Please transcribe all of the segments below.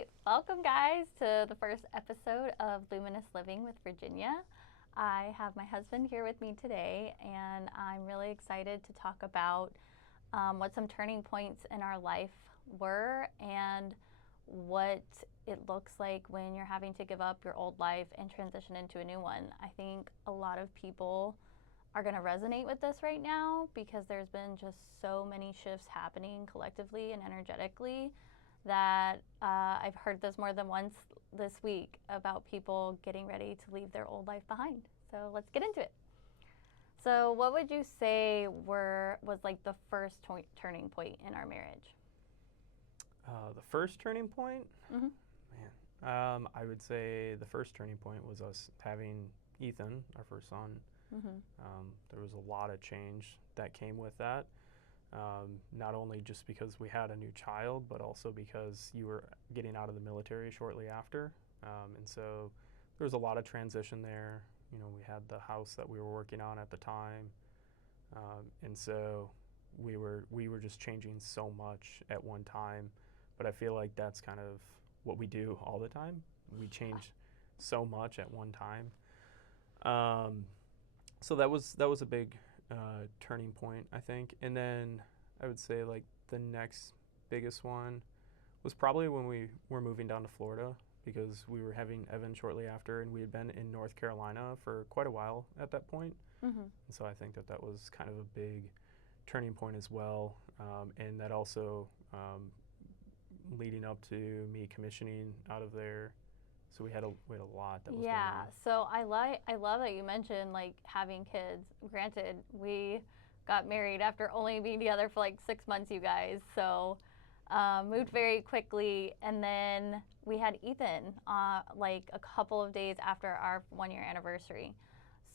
right, welcome guys to the first episode of Luminous Living with Virginia. I have my husband here with me today, and I'm really excited to talk about what some turning points in our life were and what it looks like when you're having to give up your old life and transition into a new one. I think a lot of people are going to resonate with this right now because there's been just so many shifts happening collectively and energetically that I've heard this more than once this week about people getting ready to leave their old life behind. So let's get into it. So what would you say was like the first turning point in our marriage? The first turning point? Mm-hmm. Man, I would say the first turning point was us having Ethan, our first son. Mm-hmm. There was a lot of change that came with that. Not only just because we had a new child, but also because you were getting out of the military shortly after. And so there was a lot of transition there. You know, we had the house that we were working on at the time. And so we were just changing so much at one time. But I feel like that's kind of what we do all the time. We change so much at one time. So that was a big turning point, I think. And then I would say like the next biggest one was probably when we were moving down to Florida, because we were having Evan shortly after, and we had been in North Carolina for quite a while at that point. Mm-hmm. And so I think that was kind of a big turning point as well. And that also leading up to me commissioning out of there. So we had a lot that was going on. So I love that you mentioned like having kids. Granted, we got married after only being together for like 6 months, you guys. So moved very quickly, and then we had Ethan like a couple of days after our 1-year anniversary.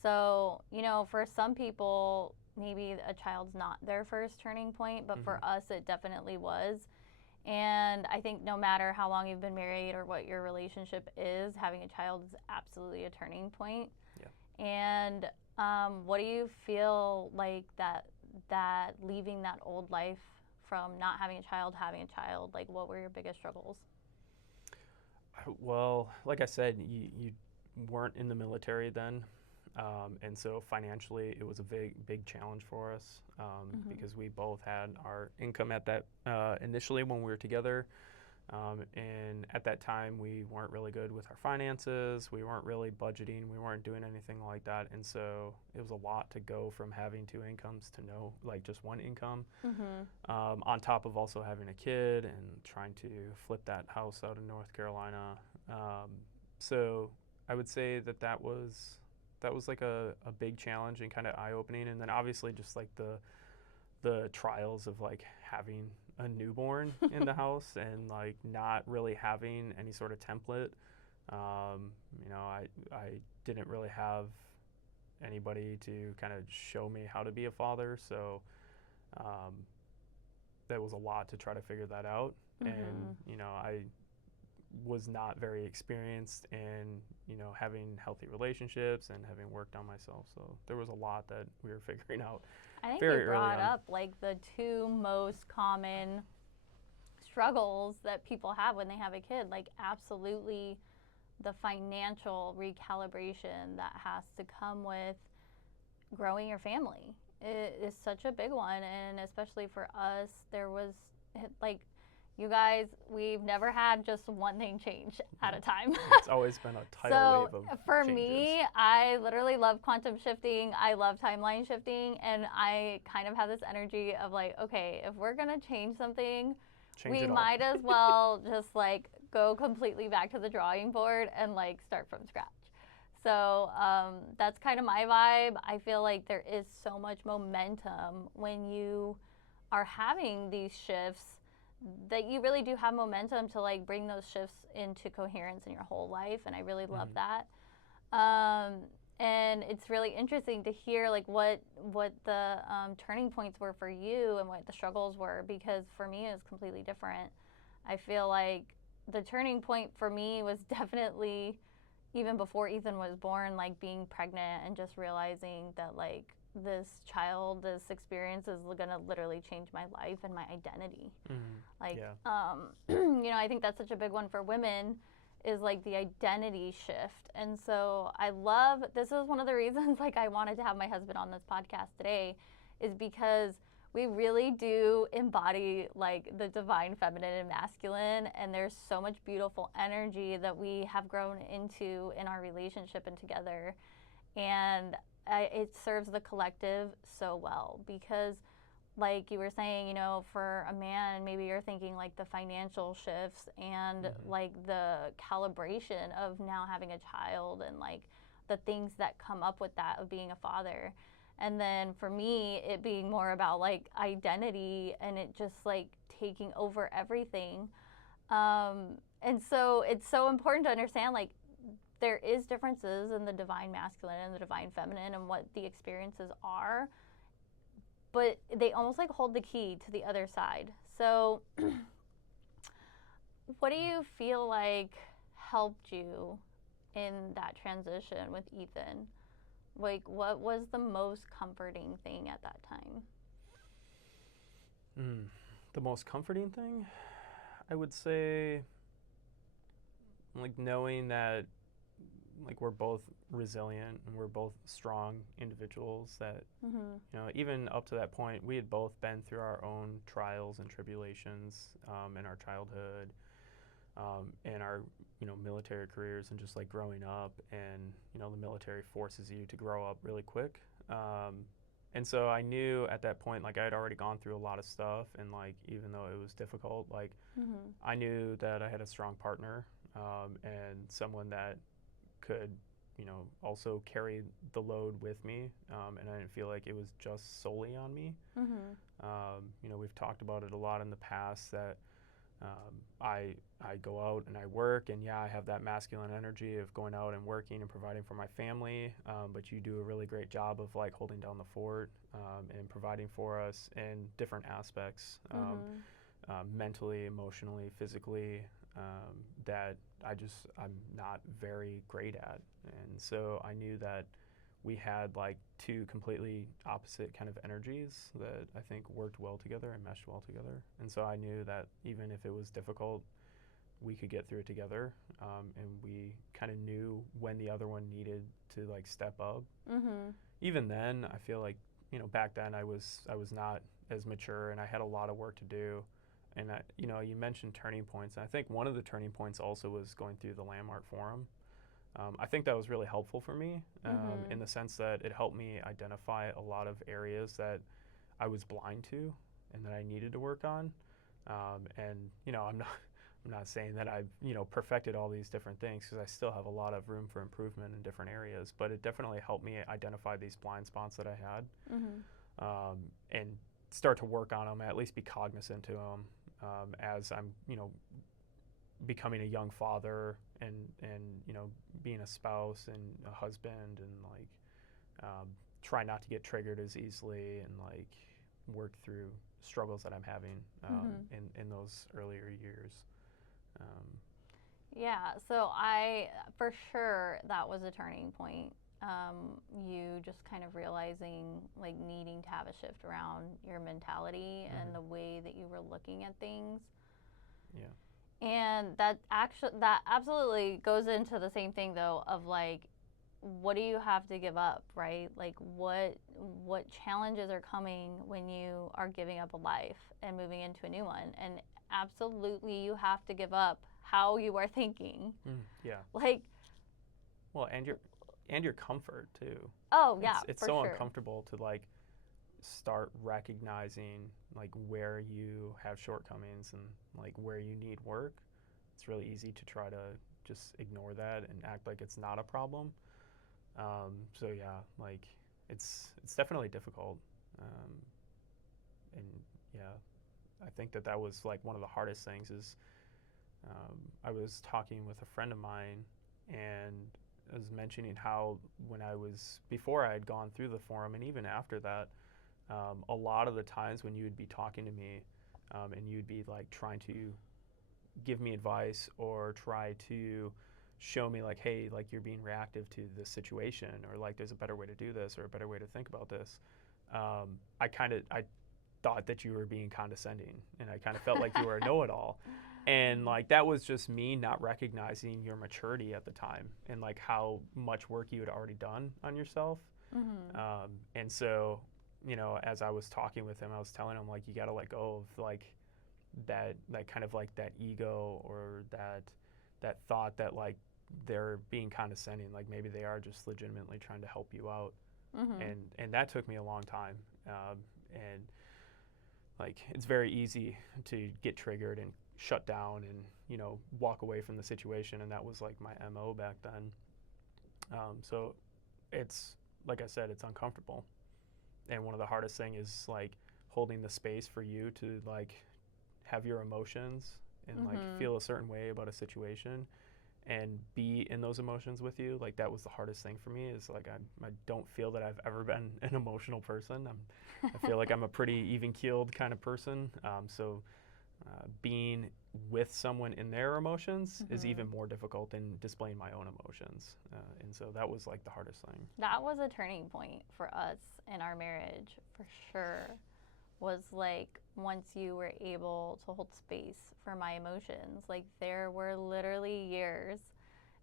So, you know, for some people, maybe a child's not their first turning point, but for us, it definitely was. And I think no matter how long you've been married or what your relationship is, having a child is absolutely a turning point. Yeah. And what do you feel like that leaving that old life from not having a child, having a child, like what were your biggest struggles? Well, like I said, you weren't in the military then. And so financially, it was a big challenge for us because we both had our income at that initially when we were together. And at that time, we weren't really good with our finances. We weren't really budgeting. We weren't doing anything like that. And so it was a lot to go from having 2 incomes to just one income, on top of also having a kid and trying to flip that house out in North Carolina. So I would say that was like a big challenge and kind of eye-opening. And then obviously just like the trials of like having a newborn in the house and like not really having any sort of template. You know, I didn't really have anybody to kind of show me how to be a father. So that was a lot to try to figure that out. And, you know, I was not very experienced in, you know, having healthy relationships and having worked on myself. So there was a lot that we were figuring out. I think very you brought early on. up like the 2 most common struggles that people have when they have a kid. Like absolutely the financial recalibration that has to come with growing your family. It is such a big one, and especially for us, there was like, you guys, we've never had just one thing change at a time. It's always been a tidal wave of for changes. me, I literally love quantum shifting. I love timeline shifting, and I kind of have this energy of like, okay, if we're gonna change something, we might as well just like go completely back to the drawing board and like start from scratch. So that's kind of my vibe. I feel like there is so much momentum when you are having these shifts, that you really do have momentum to like bring those shifts into coherence in your whole life, and I really love that. And it's really interesting to hear like what the turning points were for you and what the struggles were, because for me it was completely different. I feel like the turning point for me was definitely even before Ethan was born, like being pregnant and just realizing that like this experience is going to literally change my life and my identity. Like, Yeah. I think that's such a big one for women, is like the identity shift. And so this is one of the reasons like I wanted to have my husband on this podcast today, is because we really do embody like the divine feminine and masculine, and there's so much beautiful energy that we have grown into in our relationship and together. And it serves the collective so well, because like you were saying, for a man, maybe you're thinking like the financial shifts and like the calibration of now having a child and like the things that come up with that of being a father. And then for me, it being more about like identity and it just like taking over everything. And so it's so important to understand like there is differences in the divine masculine and the divine feminine and what the experiences are, but they almost like hold the key to the other side. So what do you feel like helped you in that transition with Ethan? Like, what was the most comforting thing at that time? The most comforting thing, I would say, like knowing that like we're both resilient and we're both strong individuals, that even up to that point we had both been through our own trials and tribulations in our childhood, in our military careers, and just like growing up, and the military forces you to grow up really quick, and so I knew at that point like I had already gone through a lot of stuff, and like even though it was difficult, like I knew that I had a strong partner, and someone that could also carry the load with me, and I didn't feel like it was just solely on me. We've talked about it a lot in the past, that I go out and I work, and I have that masculine energy of going out and working and providing for my family, but you do a really great job of like holding down the fort, and providing for us in different aspects, mentally, emotionally, physically, that I'm not very great at. And so I knew that we had like two completely opposite kind of energies that I think worked well together and meshed well together. And so I knew that even if it was difficult, we could get through it together, and we kind of knew when the other one needed to like step up. Even then, I feel like back then I was not as mature, and I had a lot of work to do. And you mentioned turning points, and I think one of the turning points also was going through the Landmark Forum. I think that was really helpful for me, in the sense that it helped me identify a lot of areas that I was blind to and that I needed to work on. And I'm not saying that I've perfected all these different things, because I still have a lot of room for improvement in different areas. But it definitely helped me identify these blind spots that I had, and start to work on them, at least be cognizant to them, as I'm becoming a young father, and being a spouse and a husband, and like try not to get triggered as easily, and like work through struggles that I'm having in those earlier years. So for sure, that was a turning point. You just kind of realizing like needing to have a shift around your mentality and the way that you were looking at things. And that absolutely goes into the same thing though, of like, what do you have to give up, right? Like what challenges are coming when you are giving up a life and moving into a new one? And absolutely you have to give up how you are thinking. Like, well, and your comfort too. Oh yeah, it's for so sure. uncomfortable to like start recognizing like where you have shortcomings and like where you need work. It's really easy to try to just ignore that and act like it's not a problem. So like it's definitely difficult, and I think that was like one of the hardest things. Is I was talking with a friend of mine, and I was mentioning how before I had gone through the forum, and even after that, a lot of the times when you would be talking to me, and you'd be like trying to give me advice or try to show me like, hey, like you're being reactive to this situation, or like there's a better way to do this or a better way to think about this. I thought that you were being condescending, and I kind of felt like you were a know-it-all. And like that was just me not recognizing your maturity at the time, and like how much work you had already done on yourself. And so, as I was talking with him, I was telling him like, you got to let go of like that kind of like that ego, or that thought that like they're being condescending, like maybe they are just legitimately trying to help you out. And that took me a long time. And like it's very easy to get triggered and shut down and walk away from the situation, and that was like my MO back then. So it's like I said, it's uncomfortable, and one of the hardest thing is like holding the space for you to like have your emotions and like feel a certain way about a situation and be in those emotions with you. Like that was the hardest thing for me, is like I don't feel that I've ever been an emotional person. I feel like I'm a pretty even-keeled kind of person. So being with someone in their emotions is even more difficult than displaying my own emotions. And so that was like the hardest thing. That was a turning point for us in our marriage, for sure. Was like once you were able to hold space for my emotions. Like there were literally years,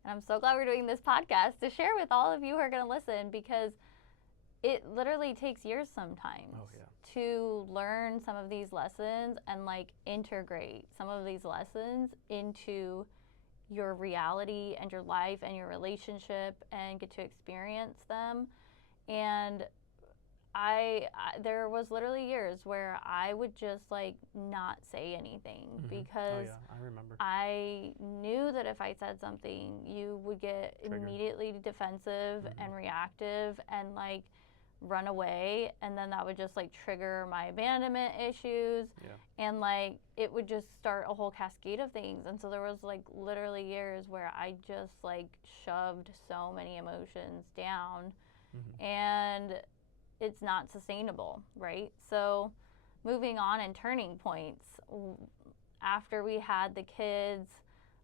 and I'm so glad we're doing this podcast to share with all of you who are going to listen, because it literally takes years sometimes to learn some of these lessons and like integrate some of these lessons into your reality and your life and your relationship and get to experience them. And there was literally years where I would just like not say anything because I remember. I knew that if I said something, you would get Triggered. immediately defensive and reactive and like run away, and then that would just like trigger my abandonment issues, and like it would just start a whole cascade of things. And so there was like literally years where I just like shoved so many emotions down, and it's not sustainable, right? So moving on, and turning points, after we had the kids,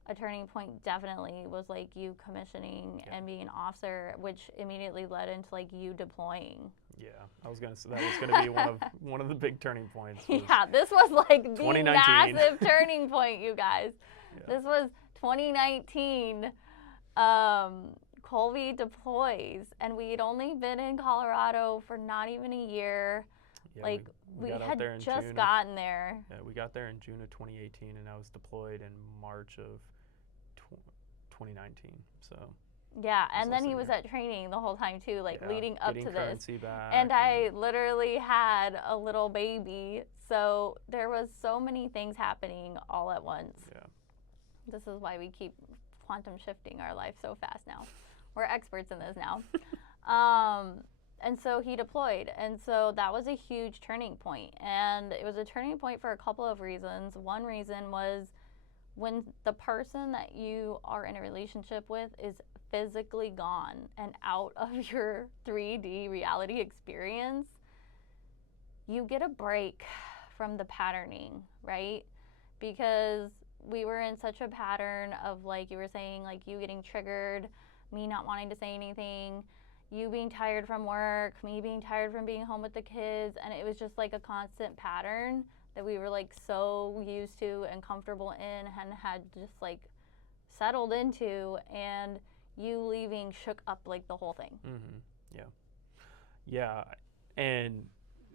a turning point definitely was like you commissioning and being an officer, which immediately led into like you deploying. Yeah, I was gonna say that was gonna be one of the big turning points. Yeah, this was like the massive turning point, you guys. This was 2019. Colby deploys, and we had only been in Colorado for not even a year. Yeah, like we got had out there in just June gotten there. Yeah, we got there in June of 2018, and I was deployed in March of 2019. So yeah, and then he was at training the whole time too, like leading up to this. Back and I literally had a little baby, so there was so many things happening all at once. Yeah. This is why we keep quantum shifting our life so fast now. We're experts in this now. And so he deployed, and so that was a huge turning point. And it was a turning point for a couple of reasons. One reason was when the person that you are in a relationship with is physically gone and out of your 3D reality experience, you get a break from the patterning, right? Because we were in such a pattern of, like you were saying, like you getting triggered, me not wanting to say anything, you being tired from work, me being tired from being home with the kids, and it was just like a constant pattern that we were like so used to and comfortable in and had just like settled into, and you leaving shook up like the whole thing. Yeah, and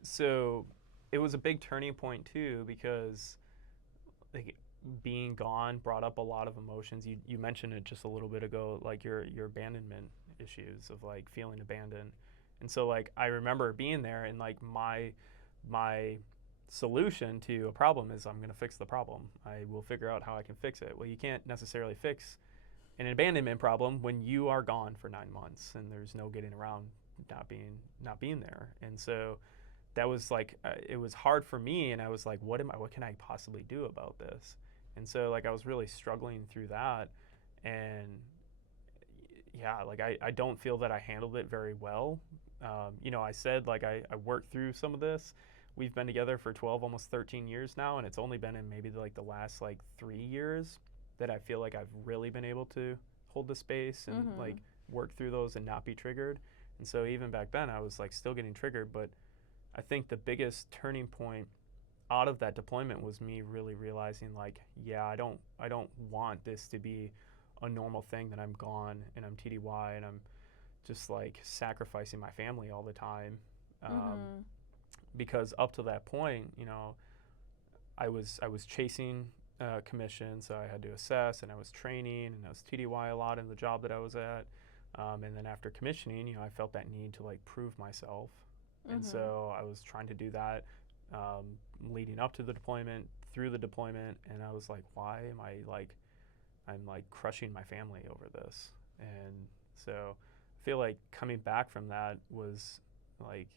so it was a big turning point too, because like being gone brought up a lot of emotions. You mentioned it just a little bit ago, like your abandonment issues of like feeling abandoned. And so like I remember being there, and like my solution to a problem is I'm going to fix the problem. I will figure out how I can fix it. Well, you can't necessarily fix an abandonment problem when you are gone for 9 months and there's no getting around not being there. And so that was like it was hard for me, and I was like, what can I possibly do about this? And so like I was really struggling through that, and like I don't feel that I handled it very well. I said like I worked through some of this. We've been together for 12, almost 13 years now, and it's only been in maybe like the last like 3 years that I feel like I've really been able to hold the space and like work through those and not be triggered. And so even back then I was like still getting triggered, but I think the biggest turning point out of that deployment was me really realizing like, yeah, I don't want this to be a normal thing that I'm gone and I'm TDY and I'm just like sacrificing my family all the time. Because up to that point, you know, I was chasing commission, so I had to assess, and I was training, and I was TDY a lot in the job that I was at. And then after commissioning, you know, I felt that need to like prove myself, and so I was trying to do that leading up to the deployment, through the deployment, and I was like, why am I like, I'm like crushing my family over this? And so I feel like coming back from that was like,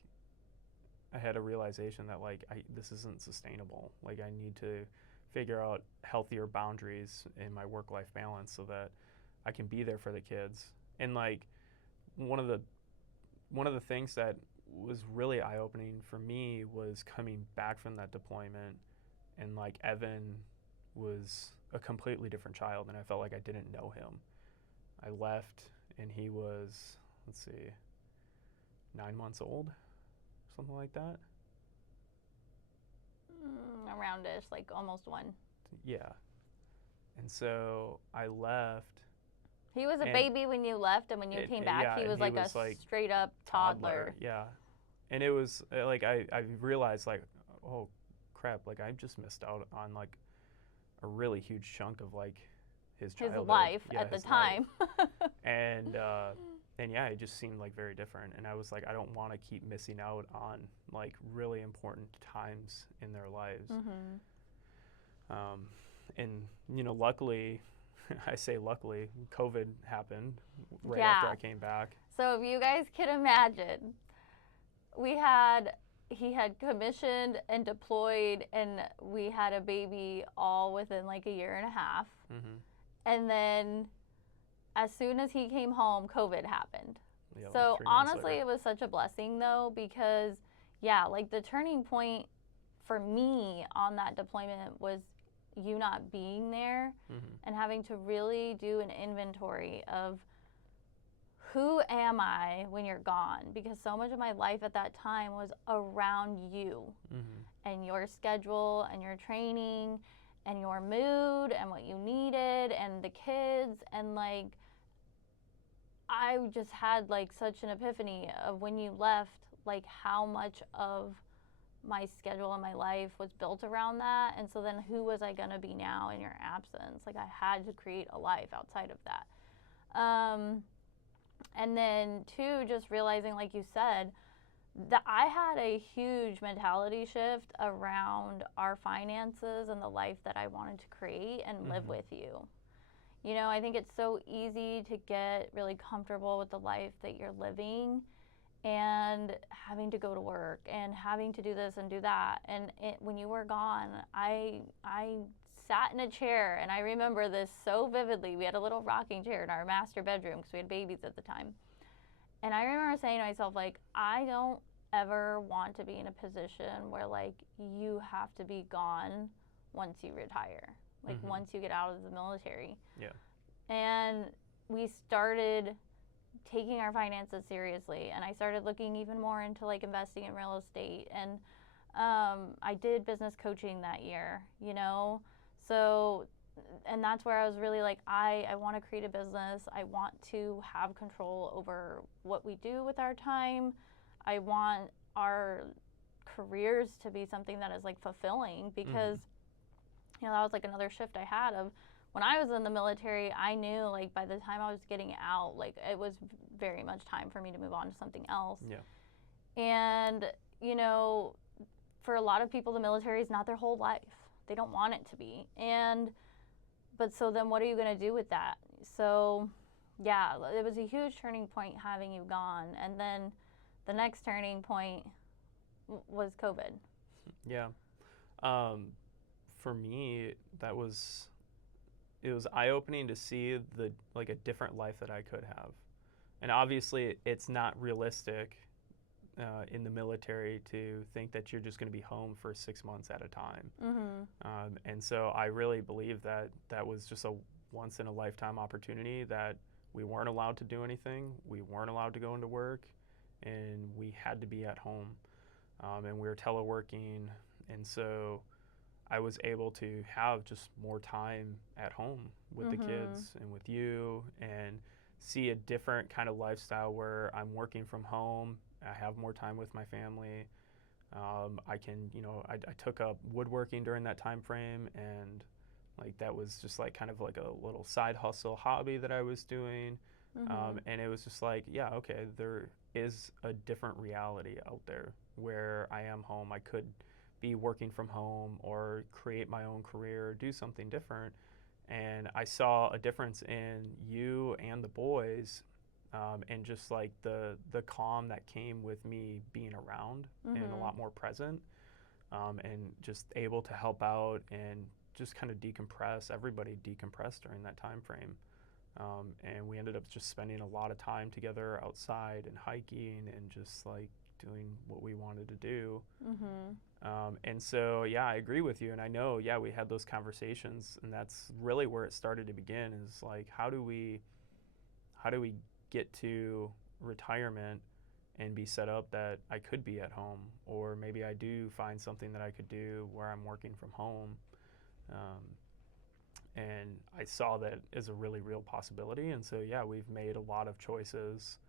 I had a realization that like this isn't sustainable. Like I need to figure out healthier boundaries in my work-life balance so that I can be there for the kids. And like one of the things that was really eye-opening for me was coming back from that deployment, and like Evan was a completely different child, and I felt like I didn't know him. I left and he was, let's see, 9 months old, something like that. Aroundish, like almost 1. Yeah. And so I left. He was a baby when you left, and when you came back, yeah, he was like a straight up toddler. Yeah. And it was like I realized like, oh crap, like I just missed out on like a really huge chunk of like his childhood. His life at the time. And yeah, it just seemed like very different. And I was like, I don't want to keep missing out on like really important times in their lives. And you know, luckily, I say luckily, COVID happened right after I came back. So if you guys can imagine, he had commissioned and deployed, and we had a baby all within like a year and a half. And then as soon as he came home, COVID happened. Yeah, so like 3 months honestly, later. it was such a blessing though, because yeah, like the turning point for me on that deployment was you not being there and having to really do an inventory of who am I when you're gone, because so much of my life at that time was around you and your schedule and your training and your mood and what you needed and the kids. And like I just had like such an epiphany of when you left, like how much of my schedule and my life was built around that. And so then who was I going to be now in your absence? Like I had to create a life outside of that. And then two, just realizing, like you said, that I had a huge mentality shift around our finances and the life that I wanted to create and live with you. You know, I think it's so easy to get really comfortable with the life that you're living and having to go to work and having to do this and do that. And when you were gone, I sat in a chair, and I remember this so vividly. We had a little rocking chair in our master bedroom because we had babies at the time. And I remember saying to myself, like, I don't ever want to be in a position where, like, you have to be gone once you retire, like, once you get out of the military. Yeah. And we started taking our finances seriously, and I started looking even more into, like, investing in real estate. And I did business coaching that year, you know? So, and that's where I was really like, I want to create a business. I want to have control over what we do with our time. I want our careers to be something that is like fulfilling, because, you know, that was like another shift I had of when I was in the military. I knew like by the time I was getting out, like it was very much time for me to move on to something else. Yeah. And, you know, for a lot of people, the military is not their whole life. They don't want it to be. But so then what are you going to do with that? So, yeah, it was a huge turning point having you gone. And then the next turning point was COVID. Yeah. For me, it was eye-opening to see a different life that I could have. And obviously it's not realistic in the military to think that you're just going to be home for 6 months at a time. And so I really believe that was just a once-in-a-lifetime opportunity that we weren't allowed to do anything. We weren't allowed to go into work, and we had to be at home. And we were teleworking, and so I was able to have just more time at home with the kids and with you, and see a different kind of lifestyle where I'm working from home. I have more time with my family. I can, I took up woodworking during that time frame, and like that was just like kind of like a little side hustle hobby that I was doing. And it was just like, yeah, okay, there is a different reality out there where I am home. I could be working from home or create my own career, do something different. And I saw a difference in you and the boys, and just like the calm that came with me being around and a lot more present, and just able to help out and just kind of decompress. Everybody decompressed during that time frame. And we ended up just spending a lot of time together outside and hiking and just like doing what we wanted to do. And so, yeah, I agree with you. And I know, yeah, we had those conversations, and that's really where it started to begin, is like, how do we get to retirement and be set up that I could be at home, or maybe I do find something that I could do where I'm working from home. And I saw that as a really real possibility. And so, yeah, we've made a lot of choices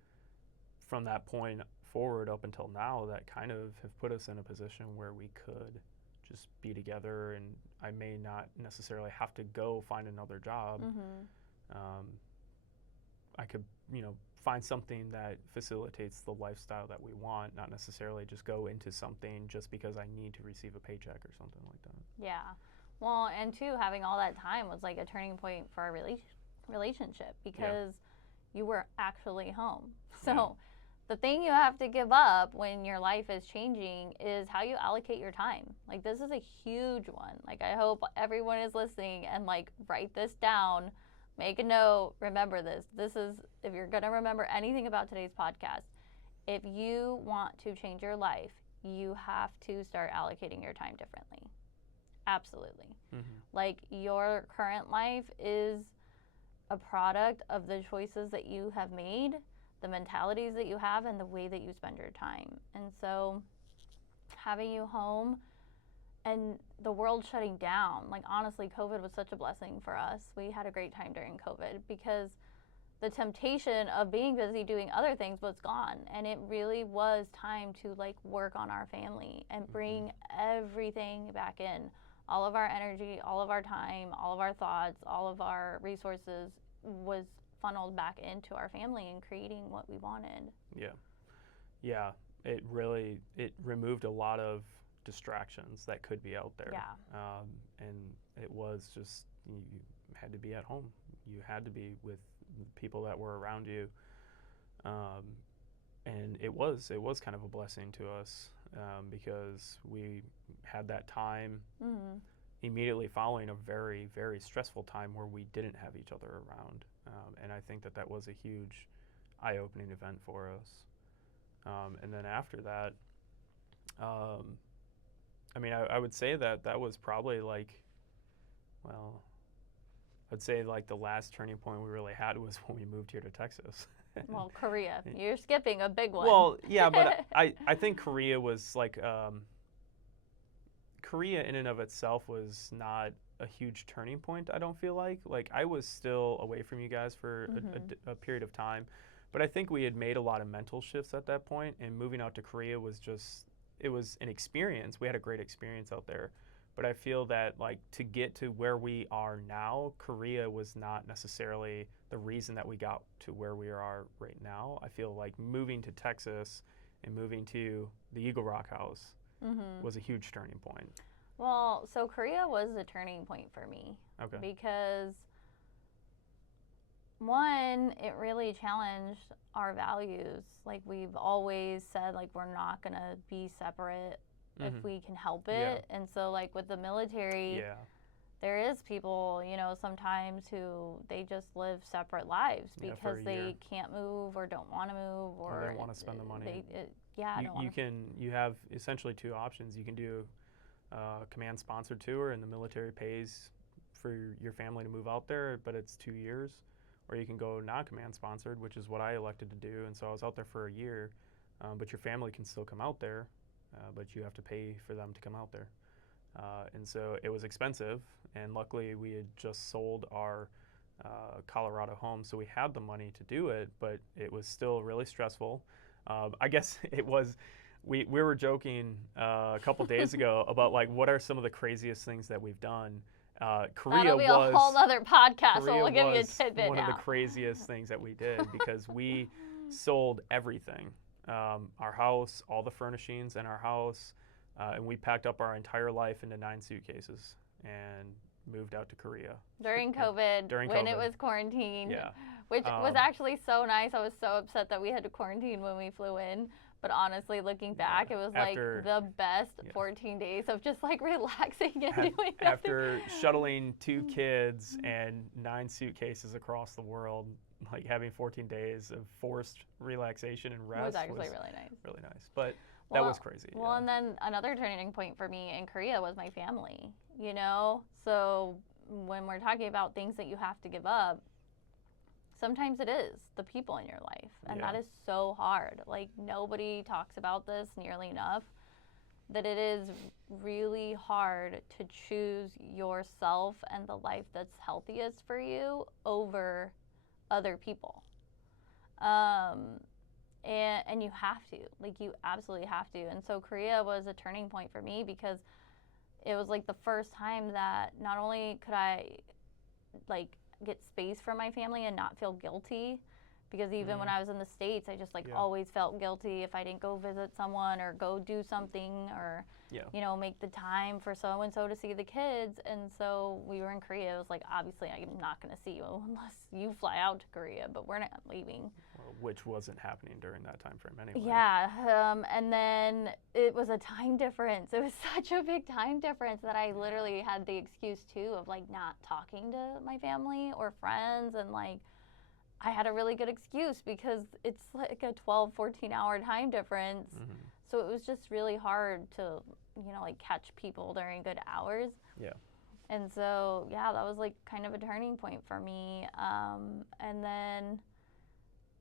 from that point forward up until now that kind of have put us in a position where we could just be together, and I may not necessarily have to go find another job. I could, find something that facilitates the lifestyle that we want, not necessarily just go into something just because I need to receive a paycheck or something like that. Yeah. Well, and too, having all that time was like a turning point for our relationship, because you were actually home. So the thing you have to give up when your life is changing is how you allocate your time. Like, this is a huge one. Like, I hope everyone is listening and like write this down, make a note, remember this. This is, if you're going to remember anything about today's podcast, if you want to change your life, you have to start allocating your time differently. Absolutely. Like, your current life is a product of the choices that you have made, the mentalities that you have, and the way that you spend your time. And so having you home and the world shutting down, like, honestly, COVID was such a blessing for us. We had a great time during COVID because the temptation of being busy doing other things was gone, and it really was time to like work on our family and bring everything back in. All of our energy, all of our time, all of our thoughts, all of our resources was funneled back into our family and creating what we wanted. Yeah, it removed a lot of distractions that could be out there. And it was just, you had to be at home. You had to be with people that were around you. And it was kind of a blessing to us, because we had that time immediately following a very, very stressful time where we didn't have each other around. And I think that was a huge eye-opening event for us. And then after that, I would say that was probably like, well, I'd say like the last turning point we really had was when we moved here to Texas. Well, Korea. You're skipping a big one. Well, yeah, but I think Korea was like, Korea in and of itself was not a huge turning point, I don't feel like. Like, I was still away from you guys for a period of time, but I think we had made a lot of mental shifts at that point, and moving out to Korea was just, it was an experience. We had a great experience out there. But I feel that, like, to get to where we are now, Korea was not necessarily the reason that we got to where we are right now. I feel like moving to Texas and moving to the Eagle Rock House was a huge turning point. Well, so Korea was a turning point for me. Okay. Because, one, it really challenged our values. Like, we've always said, like, we're not going to be separate if we can help it. And so, like, with the military, there is people, sometimes who they just live separate lives because they can't move or don't want to move, or they don't want to spend the money. You have essentially two options. You can do a command sponsored tour, and the military pays for your family to move out there, but it's 2 years. or you can go non-command sponsored, which is what I elected to do. And so I was out there for a year, but your family can still come out there, but you have to pay for them to come out there. And so it was expensive, and luckily we had just sold our Colorado home, so we had the money to do it, but it was still really stressful. I guess it was. We were joking a couple days ago about like what are some of the craziest things that we've done. Korea That'll be a was whole other podcast, so Korea we'll give you a was tidbit one now. of the craziest things that we did because we sold everything, our house, all the furnishings in our house, and we packed up our entire life into 9 suitcases and moved out to Korea. During COVID, During when it COVID. was quarantined, Yeah. which was actually so nice. I was so upset that we had to quarantine when we flew in. But honestly, looking back, it was After- like the best 14 days of just like relaxing and doing nothing. After shuttling 2 kids and 9 suitcases across the world, like having 14 days of forced relaxation and rest was actually really nice. Really nice. But that was crazy. Well, and then another turning point for me in Korea was my family, you know? So when we're talking about things that you have to give up, sometimes it is the people in your life. And that is so hard. Like, nobody talks about this nearly enough, that it is really hard to choose yourself and the life that's healthiest for you over other people. And you have to. Like, you absolutely have to. And so Korea was a turning point for me because it was like the first time that not only could I, like, get space for my family and not feel guilty, because even when I was in the States, I just always felt guilty if I didn't go visit someone or go do something or you know, make the time for so and so to see the kids. And so we were in Korea. It was like, obviously I'm not going to see you unless you fly out to Korea, but we're not leaving. Which wasn't happening during that time frame anyway. Yeah, and then it was a time difference. It was such a big time difference that I literally had the excuse too of like not talking to my family or friends, and like I had a really good excuse because it's like a 12, 14-hour time difference. So it was just really hard to, you know, like catch people during good hours. Yeah. And so, yeah, that was like kind of a turning point for me. And then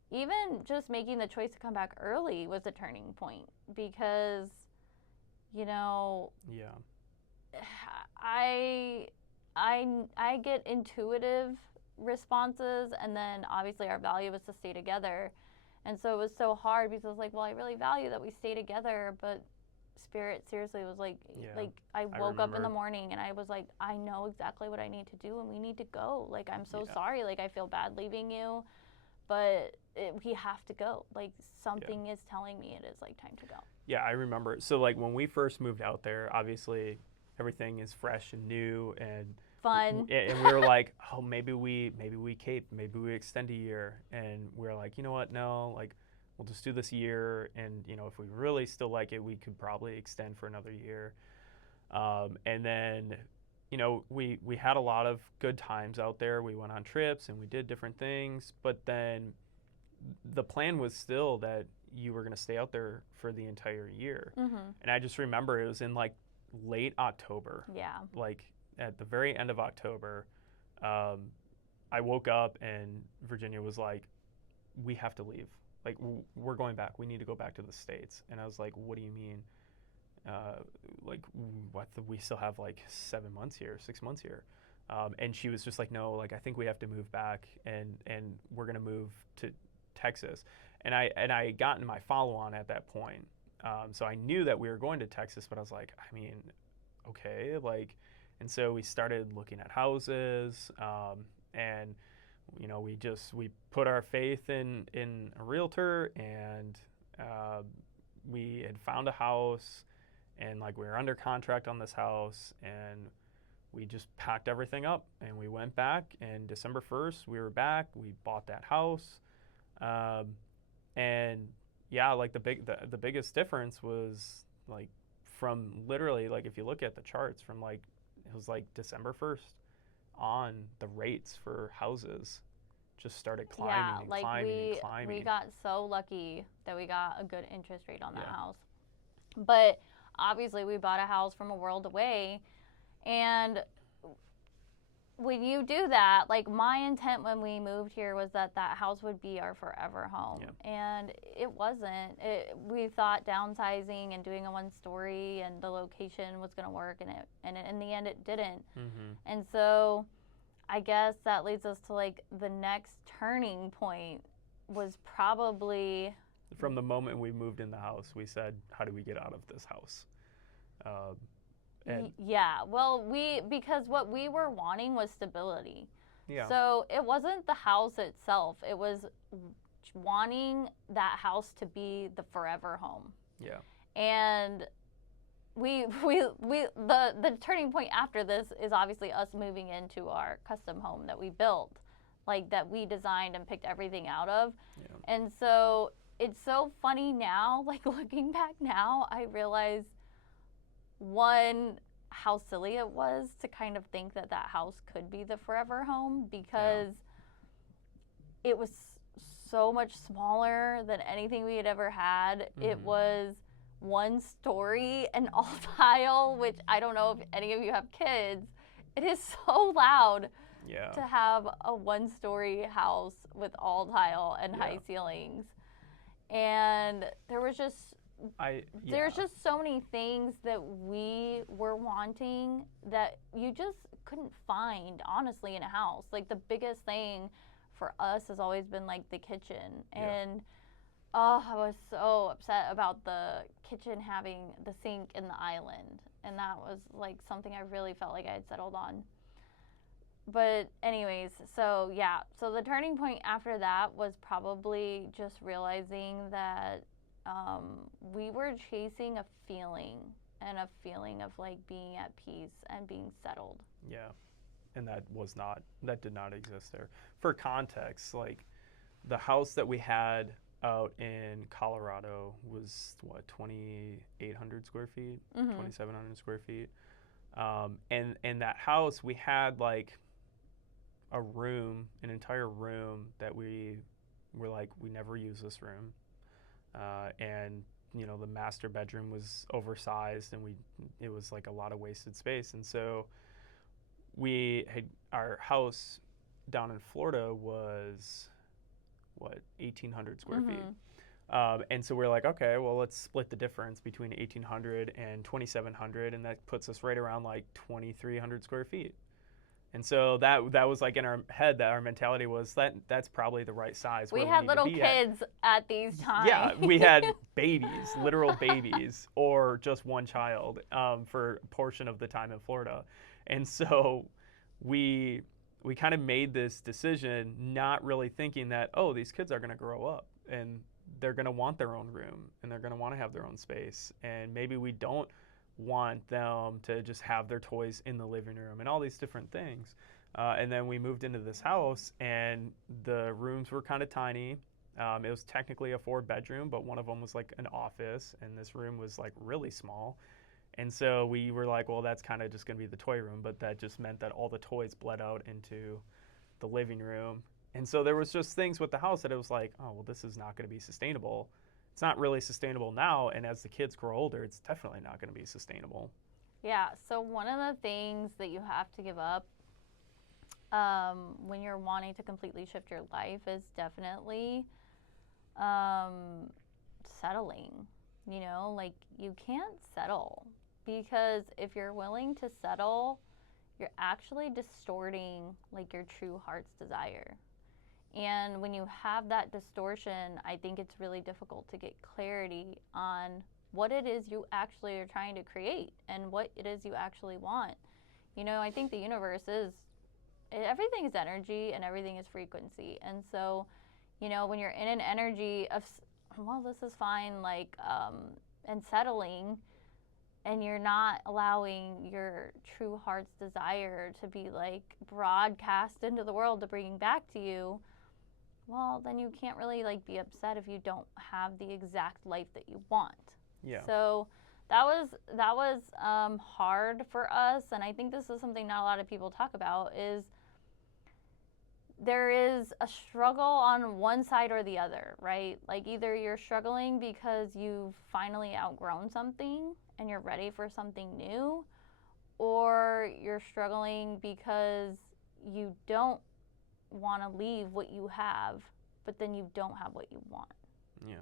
even just making the choice to come back early was a turning point because, you know, I get intuitive responses, and then obviously our value was to stay together. And so it was so hard because I was like, well, I really value that we stay together, but Spirit seriously was like, I woke up in the morning and I was like, I know exactly what I need to do and we need to go. Like, I'm so sorry. Like, I feel bad leaving you, but we have to go. Like, something is telling me it is like time to go. Yeah, I remember. So like when we first moved out there, obviously everything is fresh and new and fun. And we were like, oh, maybe we cape, maybe we extend a year. And we were like, you know what? No, like we'll just do this year. And you know, if we really still like it, we could probably extend for another year. And then, you know, we had a lot of good times out there. We went on trips and we did different things. But then the plan was still that you were going to stay out there for the entire year. And I just remember it was in like late October. Yeah. Like at the very end of October, I woke up and Virginia was like, we have to leave. Like, we're going back. We need to go back to the States. And I was like, what do you mean? Like, what? We still have like 7 months here, 6 months here. And she was just like, no, like, I think we have to move back and we're going to move to Texas. And I gotten my follow-on at that point. So I knew that we were going to Texas, but I was like, I mean, okay, like, and so we started looking at houses, and you know, we put our faith in a realtor, and we had found a house, and like we were under contract on this house, and we just packed everything up and we went back. And December 1st, we were back. We bought that house, and yeah, like the biggest difference was like from literally, like if you look at the charts from like, it was like December 1st on, the rates for houses just started climbing and climbing and climbing. We got so lucky that we got a good interest rate on that house. But obviously we bought a house from a world away, and when you do that, like my intent when we moved here was that that house would be our forever home, Yeah. and it wasn't. We thought downsizing and doing a one story and the location was going to work, and in the end it didn't. Mm-hmm. And so I guess that leads us to like the next turning point was probably From the moment we moved in the house, we said, how do we get out of this house? And yeah. Well, because what we were wanting was stability. yeah. So it wasn't the house itself. It was wanting that house to be the forever home. Yeah. And the turning point after this is obviously us moving into our custom home that we built, like that we designed and picked everything out of. Yeah. And so it's so funny now, like looking back now, I realize one, how silly it was to kind of think that that house could be the forever home, because it was so much smaller than anything we had ever had. Mm-hmm. It was one story and all tile, which I don't know if any of you have kids. It is so loud to have a one story house with all tile and high ceilings. And there was just there's just so many things that we were wanting that you just couldn't find, honestly, in a house. Like the biggest thing for us has always been like the kitchen. And I was so upset about the kitchen having the sink in the island, and that was like something I really felt like I had settled on. But anyways, so the turning point after that was probably just realizing that we were chasing a feeling of like being at peace and being settled. Yeah. And that did not exist there. For context, like the house that we had out in Colorado was 2,800 square feet, 2,700 square feet. And in that house, we had like an entire room that we were like, we never use this room. And the master bedroom was oversized, and it was like a lot of wasted space. And so our house down in Florida was 1,800 square feet. And so we're like, okay, well, let's split the difference between 1,800 and 2,700, and that puts us right around like 2,300 square feet. And so that was like in our head, that our mentality was that's probably the right size. We had little kids at these times. Yeah, we had babies, literal babies, or just one child for a portion of the time in Florida. And so we kind of made this decision, not really thinking that, these kids are going to grow up and they're going to want their own room and they're going to want to have their own space. And maybe we don't want them to just have their toys in the living room and all these different things. And then we moved into this house, and the rooms were kind of tiny. It was technically a 4-bedroom, but one of them was like an office, and this room was like really small. And so we were like, well, that's kind of just going to be the toy room, but that just meant that all the toys bled out into the living room. And so there was just things with the house that it was like, oh, well, this is not going to be sustainable. It's not really sustainable now, and as the kids grow older, it's definitely not going to be sustainable. Yeah, so one of the things that you have to give up when you're wanting to completely shift your life is definitely settling. Like you can't settle, because if you're willing to settle, you're actually distorting like your true heart's desire. And when you have that distortion, I think it's really difficult to get clarity on what it is you actually are trying to create and what it is you actually want. I think the universe everything is energy and everything is frequency. And so, when you're in an energy of, well, this is fine, like, and settling, and you're not allowing your true heart's desire to be like broadcast into the world to bring back to you, well, then you can't really like be upset if you don't have the exact life that you want. Yeah. So that was hard for us, and I think this is something not a lot of people talk about, is there is a struggle on one side or the other, right? Like either you're struggling because you've finally outgrown something and you're ready for something new, or you're struggling because you don't want to leave what you have, but then you don't have what you want. Yeah.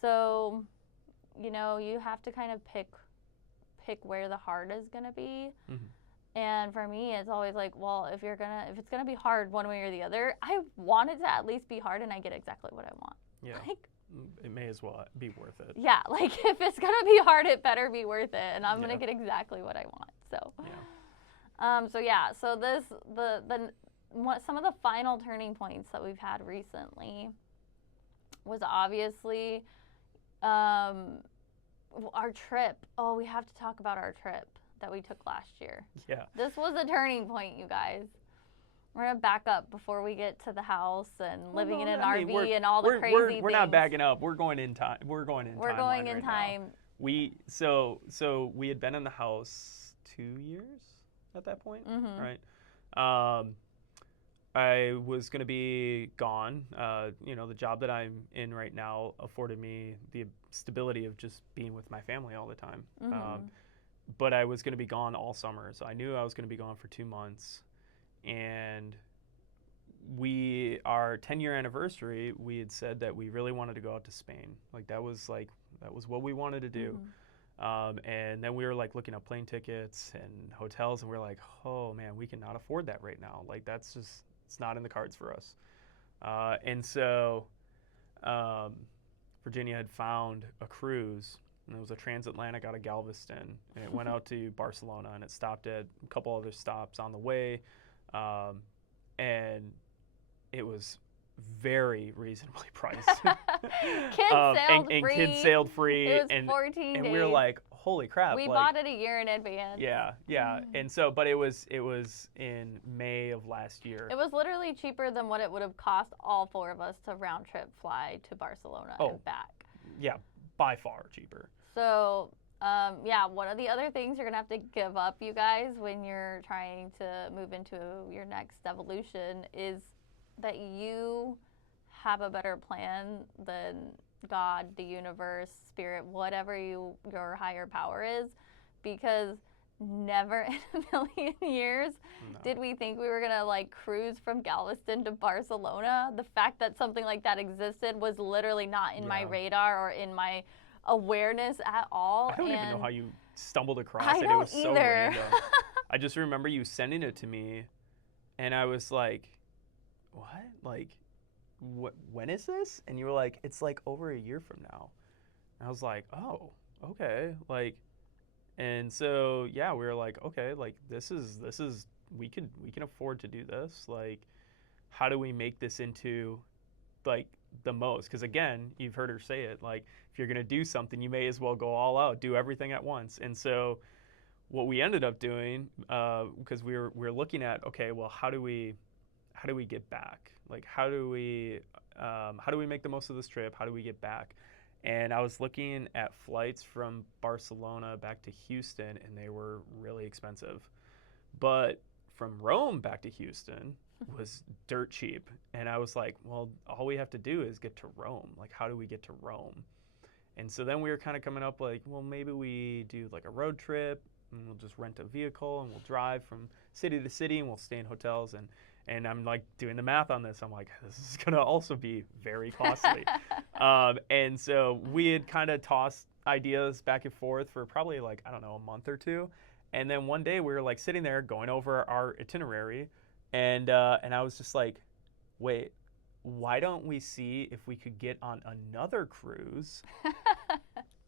So, you know, you have to kind of pick where the heart is going to be. Mm-hmm. And for me, it's always like, well, if it's going to be hard one way or the other, I want it to at least be hard and I get exactly what I want. Yeah. Like, it may as well be worth it. yeah, like if it's going to be hard, it better be worth it, and I'm going to get exactly what I want. So, so this some of the final turning points that we've had recently was obviously our trip. Oh, we have to talk about our trip that we took last year. Yeah. This was a turning point, you guys. We're going to back up before we get to the house and living in an RV and all the crazy things. We're not backing up. We're going in time. We're going in time. We're going in time. So we had been in the house 2 years at that point, right? I was going to be gone. The job that I'm in right now afforded me the stability of just being with my family all the time. But I was going to be gone all summer, so I knew I was going to be gone for 2 months. And our 10-year anniversary, we had said that we really wanted to go out to Spain. That was what we wanted to do. And then we were looking up plane tickets and hotels, and we were like, oh man, we cannot afford that right now. That's just, it's not in the cards for us. And so Virginia had found a cruise, and it was a transatlantic out of Galveston, and it went out to Barcelona, and it stopped at a couple other stops on the way. And it was very reasonably priced. Kids sailed free. It was 14 days. And we were like, holy crap. We bought it a year in advance. Yeah. And so, but it was in May of last year. It was literally cheaper than what it would have cost all 4 of us to round trip fly to Barcelona and back. Yeah, by far cheaper. So, one of the other things you're going to have to give up, you guys, when you're trying to move into your next evolution is that you have a better plan than God, the universe, spirit, whatever your higher power is, because never in a million years did we think we were going to cruise from Galveston to Barcelona. The fact that something like that existed was literally not in my radar or in my awareness at all. I don't even know how you stumbled across it. It was so random. I just remember you sending it to me, and I was like, what? When is this? And you were like, it's over a year from now. And I was like, oh, okay. And so we were like, okay, this is we can afford to do this. How do we make this into the most? Because again, you've heard her say it, if you're going to do something, you may as well go all out, do everything at once. And so what we ended up doing, because we were looking at, okay, well, how do we get back? How do we make the most of this trip? How do we get back? And I was looking at flights from Barcelona back to Houston, and they were really expensive. But from Rome back to Houston was dirt cheap. And I was like, well, all we have to do is get to Rome. How do we get to Rome? And so then we were kind of coming up well, maybe we do a road trip, and we'll just rent a vehicle, and we'll drive from city to city, and we'll stay in hotels. And I'm doing the math on this. I'm like, this is going to also be very costly. And so we had kind of tossed ideas back and forth for probably a month or two. And then one day we were sitting there going over our itinerary, and I was just like, wait, why don't we see if we could get on another cruise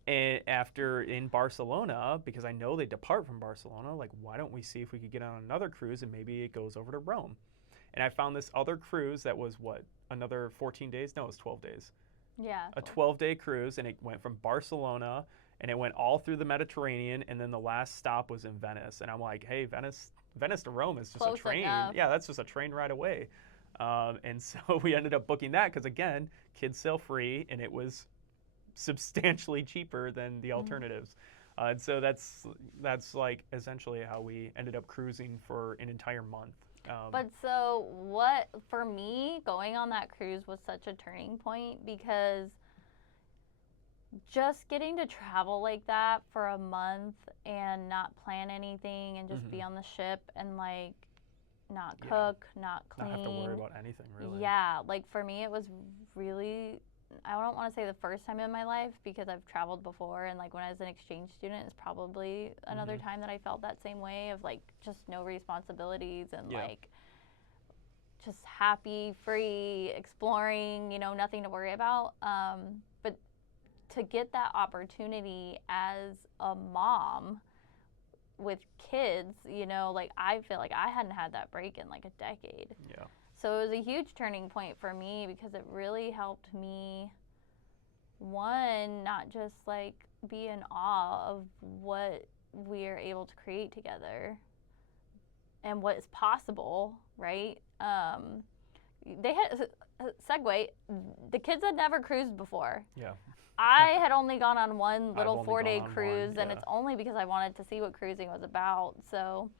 in Barcelona, because I know they depart from Barcelona. Why don't we see if we could get on another cruise, and maybe it goes over to Rome? And I found this other cruise that was another 14 days? No, it was 12 days. Yeah. A 12-day cruise, and it went from Barcelona, and it went all through the Mediterranean, and then the last stop was in Venice. And I'm like, hey, Venice to Rome is just close a train. Enough. Yeah, that's just a train ride away. And so we ended up booking that because, again, kids sail free, and it was substantially cheaper than the alternatives. And so that's essentially how we ended up cruising for an entire month. But so what, for me, going on that cruise was such a turning point, because just getting to travel like that for a month and not plan anything and just be on the ship and not Yeah. cook, not clean. Not have to worry about anything, really. Yeah, like for me, it was really, I don't want to say the first time in my life because I've traveled before, and like when I was an exchange student, it's probably another time that I felt that same way of like just no responsibilities and Yeah. like just happy, free, exploring, you know, nothing to worry about. But to get that opportunity as a mom with kids, you know, like I feel like I hadn't had that break in like a decade. Yeah. So it was a huge turning point for me because it really helped me, one, not just like be in awe of what we are able to create together and what is possible, right? They had, segue, the kids had never cruised before. Yeah. I had only gone on one little only 4-day gone on cruise, one, and yeah. it's only because I wanted to see what cruising was about. So,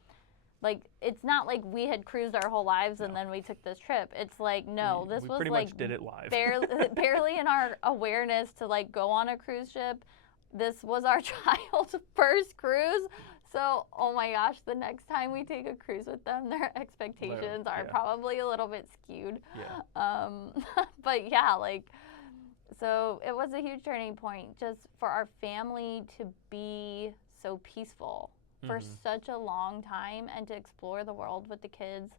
like, it's not like we had cruised our whole lives and No. then we took this trip. It's like, no, this we was pretty like much did it live. barely in our awareness to like go on a cruise ship. This was our child's first cruise. So, oh my gosh, the next time we take a cruise with them, their expectations are yeah. probably a little bit skewed. Yeah. But yeah, like, so it was a huge turning point just for our family to be so peaceful for such a long time, and to explore the world with the kids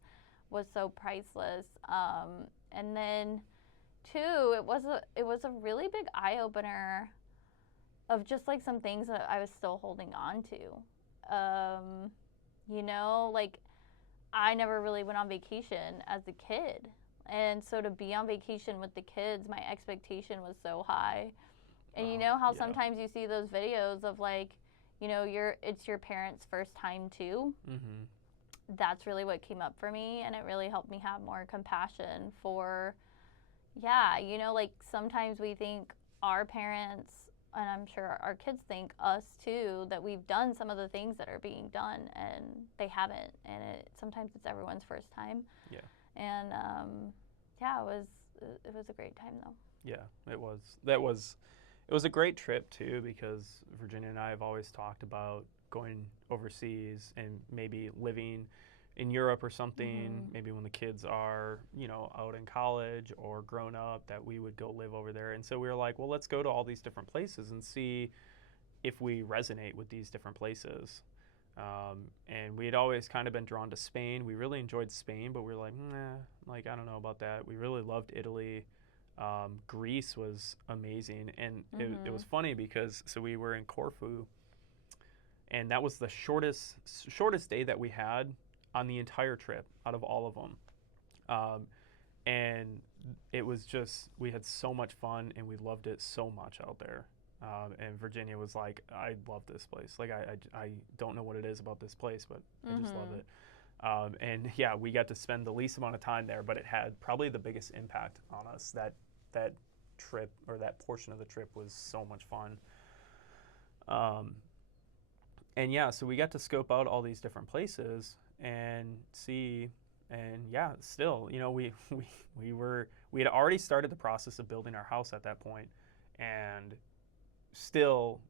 was so priceless. And then, two, it was a really big eye opener of just like some things that I was still holding on to. You know, like I never really went on vacation as a kid. And so to be on vacation with the kids, my expectation was so high. And you know how sometimes you see those videos of like, you know, it's your parents' first time too. That's really what came up for me, and it really helped me have more compassion for, yeah, you know, like sometimes we think our parents, and I'm sure our kids think us too, that we've done some of the things that are being done, and they haven't. And sometimes it's everyone's first time. Yeah. And yeah, it was a great time though. Yeah, it was. It was a great trip too, because Virginia and I have always talked about going overseas and maybe living in Europe or something. Maybe when the kids are, you know, out in college or grown up, that we would go live over there. And so we were like, well, let's go to all these different places and see if we resonate with these different places. And we had always kind of been drawn to Spain. We really enjoyed Spain, but we were like, nah, like I don't know about that. We really loved Italy. Greece was amazing, and it was funny because so we were in Corfu, and that was the shortest day that we had on the entire trip out of all of them. And it was just, we had so much fun, and we loved it so much out there. And Virginia was like, I love this place. Like, I don't know what it is about this place, but I just love it. And yeah, we got to spend the least amount of time there, but it had probably the biggest impact on us. That trip, or that portion of the trip, was so much fun. And yeah, so we got to scope out all these different places and see. And yeah, still, you know, we had already started the process of building our house at that point, and still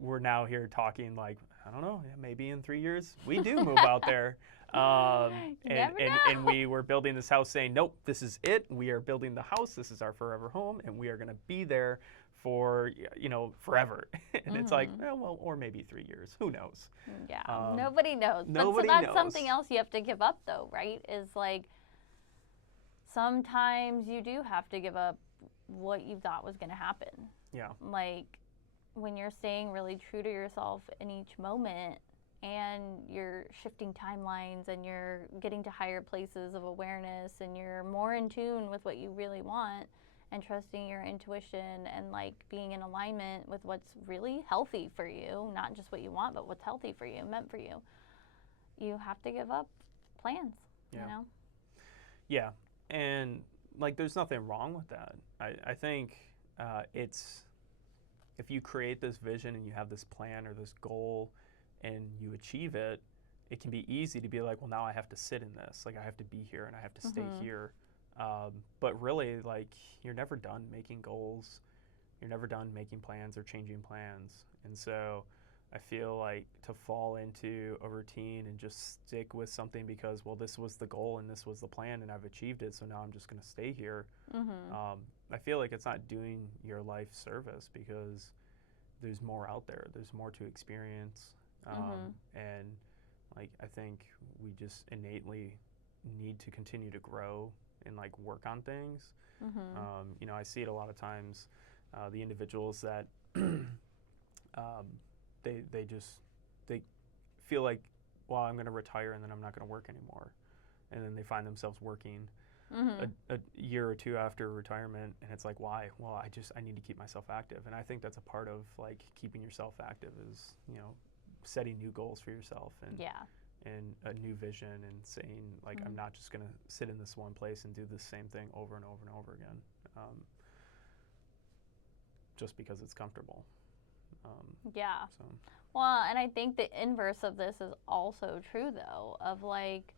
we're now here talking like, I don't know, maybe in 3 years we do move out there. And we were building this house saying, nope, this is it. We are building the house. This is our forever home, and we are going to be there for, you know, forever. And it's like, well, or maybe 3 years. Who knows? Yeah, nobody knows. Nobody but so that's knows. something else you have to give up, though, right? Is like sometimes you do have to give up what you thought was going to happen. Yeah. Like when you're staying really true to yourself in each moment, and you're shifting timelines, and you're getting to higher places of awareness, and you're more in tune with what you really want, and trusting your intuition, and like being in alignment with what's really healthy for you, not just what you want, but what's healthy for you, meant for you. You have to give up plans, you know? Yeah, and like there's nothing wrong with that. I think it's, if you create this vision and you have this plan or this goal and you achieve it, it can be easy to be like, well, now I have to sit in this. Like I have to be here and I have to stay here. But really, like, you're never done making goals. You're never done making plans or changing plans. And so I feel like to fall into a routine and just stick with something because, well, this was the goal and this was the plan and I've achieved it, so now I'm just going to stay here. I feel like it's not doing your life service because there's more out there. There's more to experience. And like, I think we just innately need to continue to grow and like work on things. You know, I see it a lot of times, the individuals that they feel like, well, I'm going to retire and then I'm not going to work anymore, and then they find themselves working a year or two after retirement, and it's like, why? Well, I need to keep myself active, and I think that's a part of like keeping yourself active is, you know, setting new goals for yourself and a new vision and saying like, I'm not just going to sit in this one place and do the same thing over and over and over again, just because it's comfortable. So. Well, and I think the inverse of this is also true, though, of like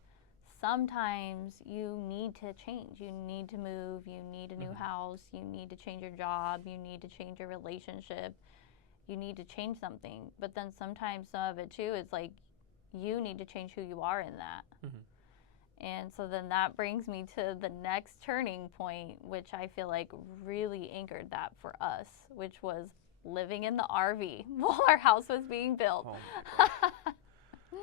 sometimes you need to change. You need to move. You need a new house. You need to change your job. You need to change your relationship. You need to change something. But then sometimes some of it, too, is like you need to change who you are in that. And so then that brings me to the next turning point, which I feel like really anchored that for us, which was living in the RV while our house was being built. Oh yeah.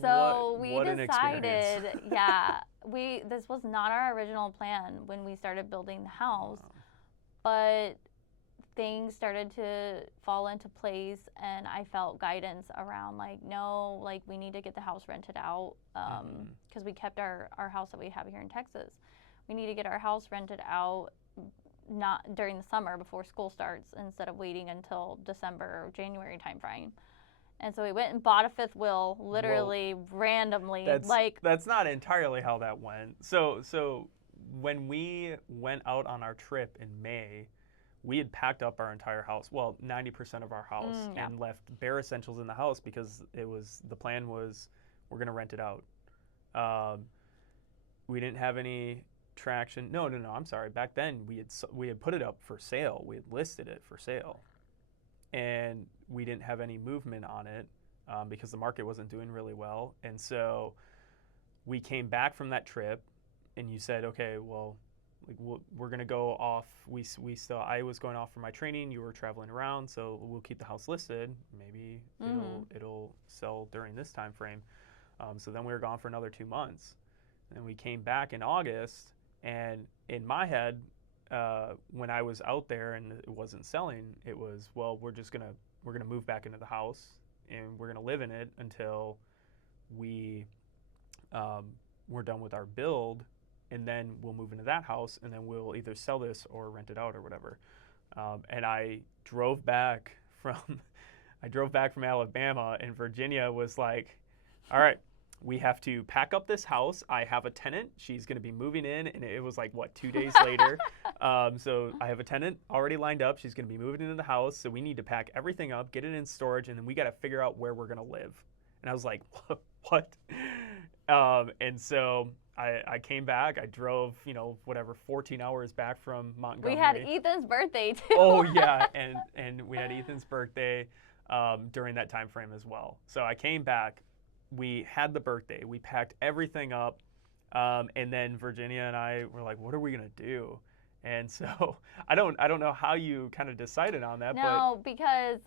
So what we decided, this was not our original plan when we started building the house, but things started to fall into place, and I felt guidance around like, no, like we need to get the house rented out, because we kept our house that we have here in Texas. We need to get our house rented out, not during the summer before school starts, instead of waiting until December or January timeframe. And so we went and bought a fifth wheel, literally randomly. That's not entirely how that went. So when we went out on our trip in May, we had packed up our entire house, well, 90% of our house, and left bare essentials in the house because the plan was we're going to rent it out. We didn't have any traction. No, I'm sorry. Back then we had put it up for sale. We had listed it for sale, and we didn't have any movement on it because the market wasn't doing really well. And so we came back from that trip, and you said, okay, well, like we're gonna go off. I was going off for my training. You were traveling around, so we'll keep the house listed. Maybe it'll sell during this time frame. So then we were gone for another 2 months, and we came back in August. And in my head, when I was out there and it wasn't selling, it was, well, we're gonna move back into the house and we're gonna live in it until we're done with our build, and then we'll move into that house, and then we'll either sell this or rent it out or whatever. And I drove back from Alabama, and Virginia was like, all right, we have to pack up this house. I have a tenant. She's going to be moving in. And it was like, 2 days later. So I have a tenant already lined up. She's going to be moving into the house. So we need to pack everything up, get it in storage, and then we got to figure out where we're going to live. And I was like, what? And so I came back. I drove, 14 hours back from Montgomery. We had Ethan's birthday, too. Oh, yeah. And we had Ethan's birthday during that time frame as well. So I came back. We had the birthday. We packed everything up, and then Virginia and I were like, "What are we gonna do?" And so I don't know how you kind of decided on that. No, because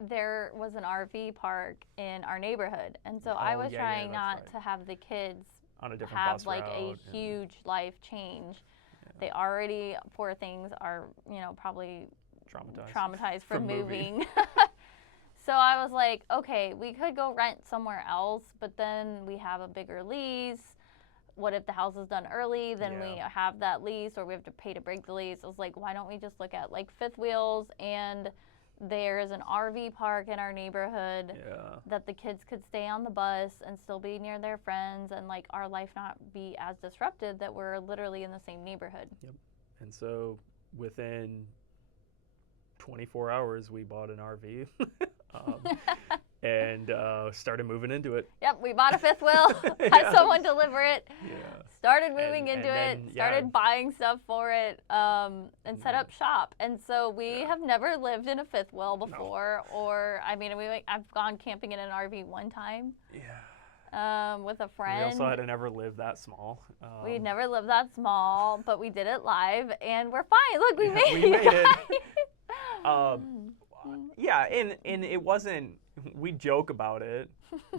there was an RV park in our neighborhood, and so I was trying not to have the kids on a different have bus like route a huge life change. Yeah. They already, poor things, are probably traumatized from moving. So I was like, okay, we could go rent somewhere else, but then we have a bigger lease. What if the house is done early? Then we have that lease, or we have to pay to break the lease. I was like, why don't we just look at like fifth wheels? And there's an RV park in our neighborhood that the kids could stay on the bus and still be near their friends, and like our life not be as disrupted, that we're literally in the same neighborhood. Yep. And so within 24 hours, we bought an RV. and started moving into it. Yep, we bought a fifth wheel, had Yeah. someone deliver it, Yeah. started moving into and it, then, started buying stuff for it, and set up shop. And so we have never lived in a fifth wheel before, or I mean, I've gone camping in an RV one time. Yeah. With a friend. We also had never lived that small. We never lived that small, but we did it live, and we're fine. Look, we made we it. made it. Yeah, and it wasn't. We joke about it,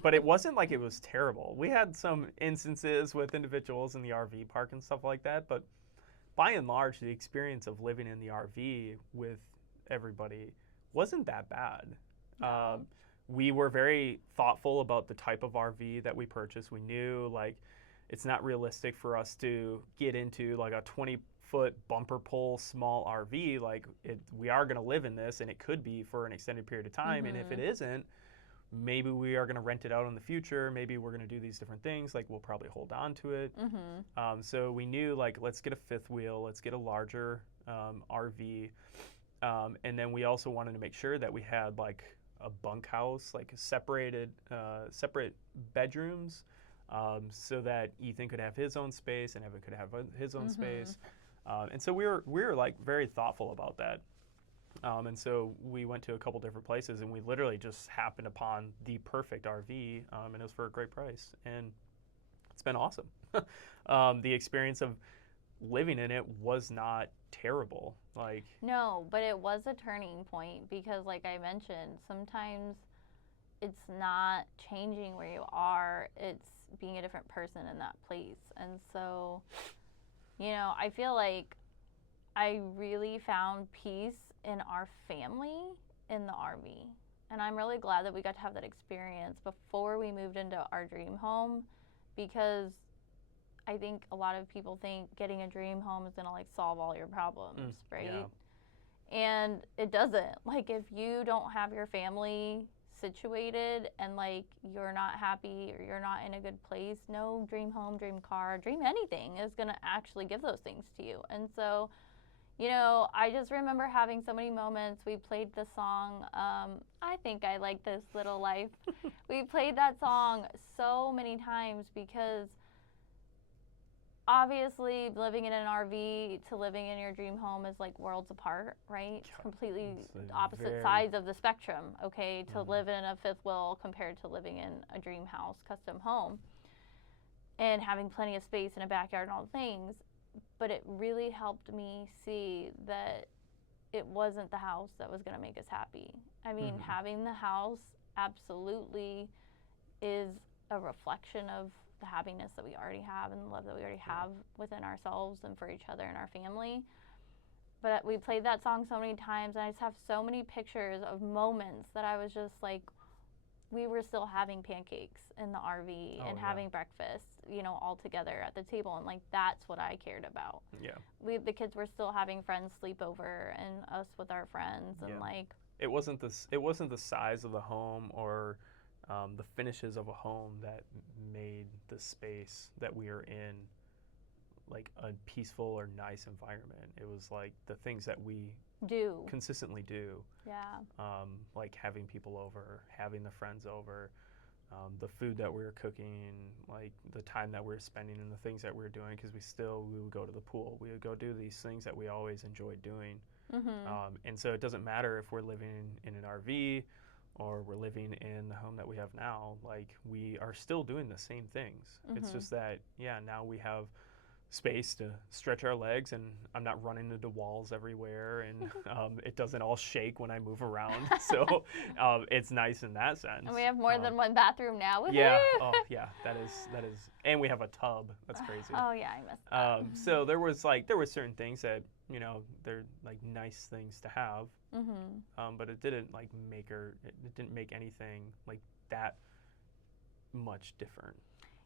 but it wasn't like it was terrible. We had some instances with individuals in the RV park and stuff like that, but by and large, the experience of living in the RV with everybody wasn't that bad. No. We were very thoughtful about the type of RV that we purchased. We knew like it's not realistic for us to get into like a 20-foot bumper pole small RV. Like we are going to live in this, and it could be for an extended period of time. And if it isn't, maybe we are going to rent it out in the future. Maybe we're going to do these different things. Like we'll probably hold on to it. So we knew like let's get a fifth wheel. Let's get a larger RV. And then we also wanted to make sure that we had like a bunkhouse, like separate bedrooms, so that Ethan could have his own space and Evan could have his own space. And so we were like very thoughtful about that. And so we went to a couple different places, and we literally just happened upon the perfect RV, and it was for a great price, and it's been awesome. The experience of living in it was not terrible. Like No, but it was a turning point because, like I mentioned, sometimes it's not changing where you are, it's being a different person in that place. And so, I feel like I really found peace in our family in the RV. And I'm really glad that we got to have that experience before we moved into our dream home, because I think a lot of people think getting a dream home is gonna like solve all your problems, right? Yeah. And it doesn't. Like if you don't have your family situated and like you're not happy or you're not in a good place, no dream home, dream car, dream anything is gonna actually give those things to you. And so, I just remember having so many moments. We played the song, I Think I Like This Little Life. We played that song so many times because obviously living in an RV to living in your dream home is like worlds apart, right? It's completely opposite sides of the spectrum, okay? To live in a fifth wheel compared to living in a dream house, custom home, and having plenty of space and a backyard and all the things. But it really helped me see that it wasn't the house that was going to make us happy. I mean, having the house absolutely is a reflection of the happiness that we already have and the love that we already have within ourselves and for each other and our family. But we played that song so many times, and I just have so many pictures of moments that I was just like, we were still having pancakes in the RV and having breakfast, all together at the table, and like that's what I cared about. Yeah. The kids were still having friends sleep over, and us with our friends, and like it wasn't the size of the home or the finishes of a home that made the space that we are in like a peaceful or nice environment. It was like the things that we consistently do. Yeah. Like having people over, having the friends over, the food that we were cooking, like the time that we were spending and the things that we were doing, because we would go to the pool. We would go do these things that we always enjoyed doing. And so it doesn't matter if we're living in an RV or we're living in the home that we have now, like we are still doing the same things. It's just that, now we have space to stretch our legs, and I'm not running into walls everywhere, and it doesn't all shake when I move around. So it's nice in that sense. And we have more than one bathroom now. Woo-hoo! Yeah. Oh, yeah. That is, and we have a tub. That's crazy. Oh yeah, I missed that. So there were certain things that they're like nice things to have. But it didn't like it didn't make anything like that much different.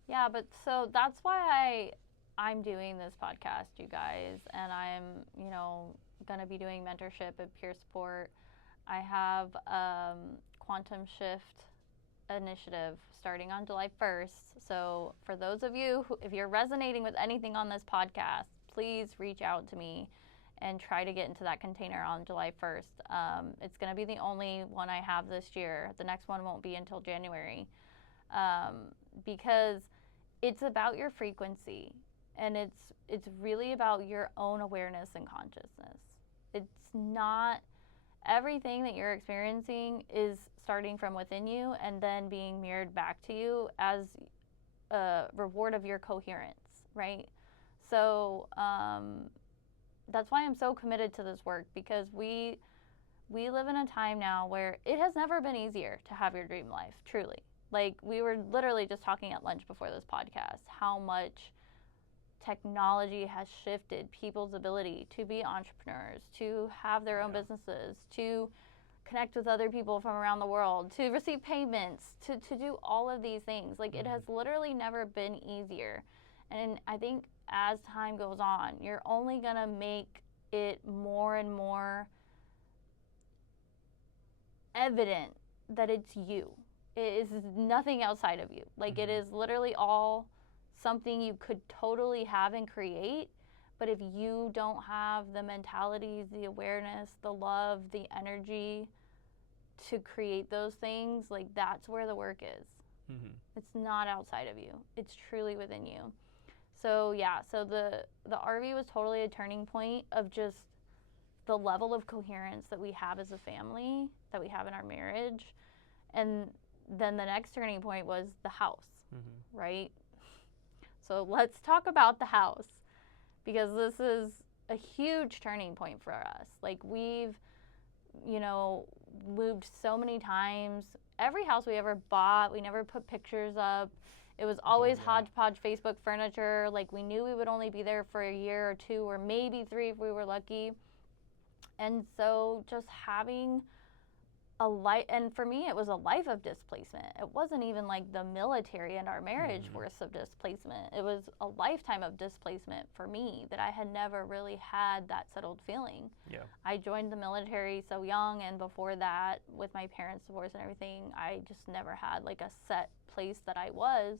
Yeah, but so that's why I'm doing this podcast, you guys, and I'm, going to be doing mentorship and peer support. I have Quantum Shift initiative starting on July 1st. So for those of you if you're resonating with anything on this podcast, please reach out to me and try to get into that container on July 1st. It's going to be the only one I have this year. The next one won't be until January, because it's about your frequency, and it's really about your own awareness and consciousness. It's not everything that you're experiencing is starting from within you and then being mirrored back to you as a reward of your coherence, right? So that's why I'm so committed to this work, because we live in a time now where it has never been easier to have your dream life, truly. Like, we were literally just talking at lunch before this podcast, how much technology has shifted people's ability to be entrepreneurs, to have their own businesses, to connect with other people from around the world, to receive payments, to do all of these things. Like, it has literally never been easier. And I think as time goes on, you're only going to make it more and more evident that it's you. It is nothing outside of you. Like, it is literally all something you could totally have and create, but if you don't have the mentalities, the awareness, the love, the energy to create those things, like, that's where the work is. It's not outside of you. It's truly within you. So the RV was totally a turning point of just the level of coherence that we have as a family, that we have in our marriage. And then the next turning point was the house, right? So let's talk about the house, because this is a huge turning point for us. Like, we've, moved so many times. Every house we ever bought, we never put pictures up. It was always hodgepodge Facebook furniture. Like, we knew we would only be there for a year or two or maybe 3 if we were lucky. And so just having a life, and for me it was a life of displacement. It wasn't even like the military and our marriage worth of displacement. It was a lifetime of displacement for me that I had never really had that settled feeling. I joined the military so young, and before that, with my parents' divorce and everything, I just never had like a set place that I was.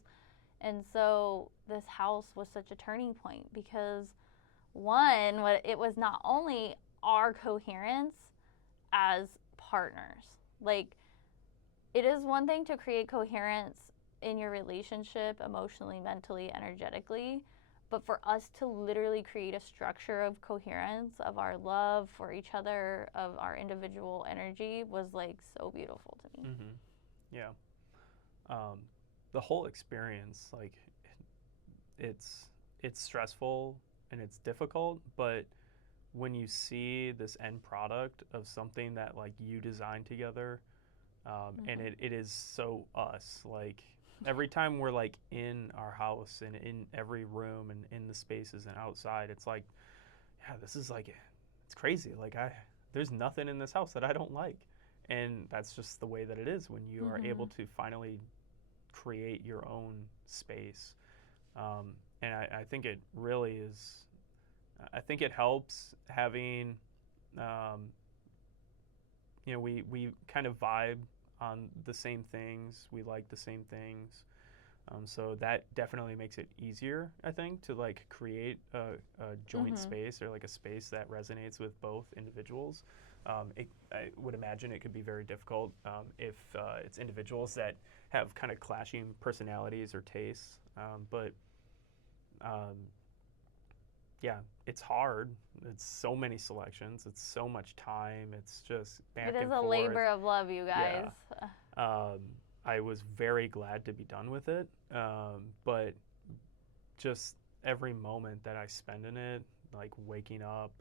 And so this house was such a turning point, because one, it was not only our coherence as partners. Like, it is one thing to create coherence in your relationship emotionally, mentally, energetically, but for us to literally create a structure of coherence of our love for each other, of our individual energy, was like so beautiful to me. The whole experience, like, it's stressful and it's difficult, but when you see this end product of something that, like, you designed together, and it is so us, like, every time we're like in our house and in every room and in the spaces and outside, it's like, this is like, it's crazy. Like, there's nothing in this house that I don't like. And that's just the way that it is when you are able to finally create your own space. And I think it really is, I think it helps having, we kind of vibe on the same things. We like the same things. So that definitely makes it easier, I think, to like create a joint space, or like a space that resonates with both individuals. I would imagine it could be very difficult if it's individuals that have kind of clashing personalities or tastes. But it's hard. It's so many selections. It's so much time. It's just back and forth. It is a labor of love, you guys. I was very glad to be done with it, but just every moment that I spend in it, like waking up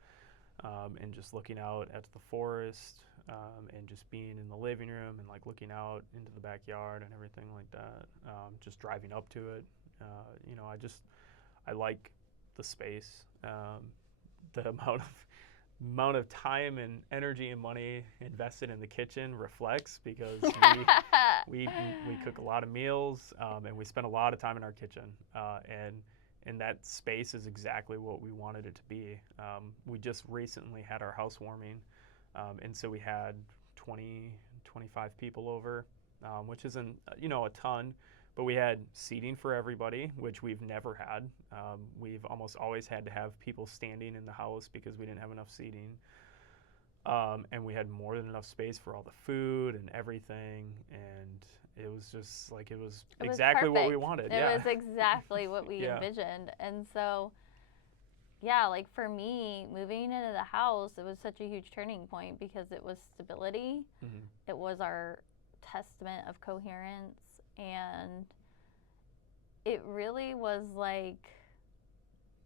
and just looking out at the forest, and just being in the living room and like looking out into the backyard and everything like that, just driving up to it, I like the space. The amount of time and energy and money invested in the kitchen reflects, because we cook a lot of meals, and we spend a lot of time in our kitchen, and that space is exactly what we wanted it to be. We just recently had our housewarming, and so we had 25 people over, which isn't a ton, But we had seating for everybody, which we've never had. We've almost always had to have people standing in the house because we didn't have enough seating. And we had more than enough space for all the food and everything. And it was just like, it was exactly what we wanted. It was exactly what we envisioned. And so, yeah, like for me, moving into the house, it was such a huge turning point because it was stability. Mm-hmm. It was our testament of coherence. And it really was like,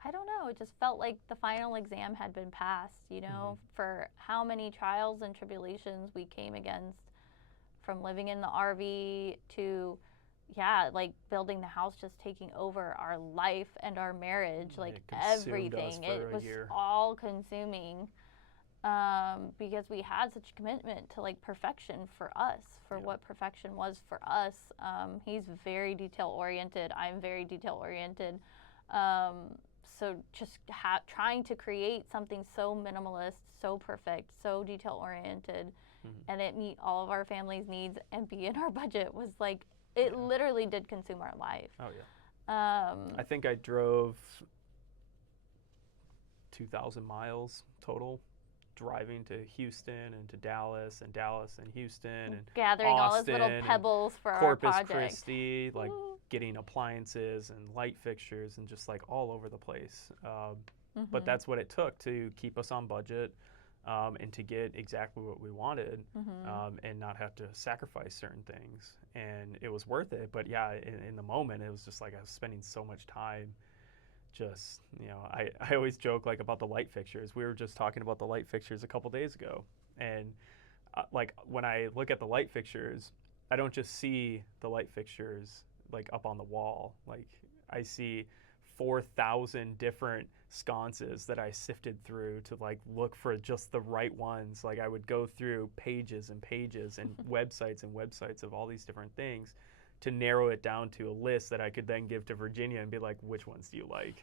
I don't know, it just felt like the final exam had been passed, you know, for how many trials and tribulations we came against, from living in the RV to, like building the house, just taking over our life and our marriage, like everything. It was all consuming, because we had such commitment to like perfection for us, for what perfection was for us. He's very detail oriented. I'm very detail oriented. So just trying to create something so minimalist, so perfect, so detail oriented, and it meet all of our family's needs and be in our budget was like, it literally did consume our life. Oh yeah. I think I drove 2,000 miles total, driving to Houston and to Dallas and Houston and gathering Austin, all those little pebbles for our project. Corpus Christi, like getting appliances and light fixtures and just like all over the place. But that's what it took to keep us on budget, and to get exactly what we wanted, and not have to sacrifice certain things. And it was worth it. But yeah, in the moment, it was just like I was spending so much time. Just, you know, I always joke like about the light fixtures. We were just talking about the light fixtures a couple days ago. And like when I look at the light fixtures, I don't just see the light fixtures like up on the wall. Like I see 4,000 different sconces that I sifted through to like look for just the right ones. Like I would go through pages and pages and websites of all these different things to narrow it down to a list that I could then give to Virginia and be like, which ones do you like?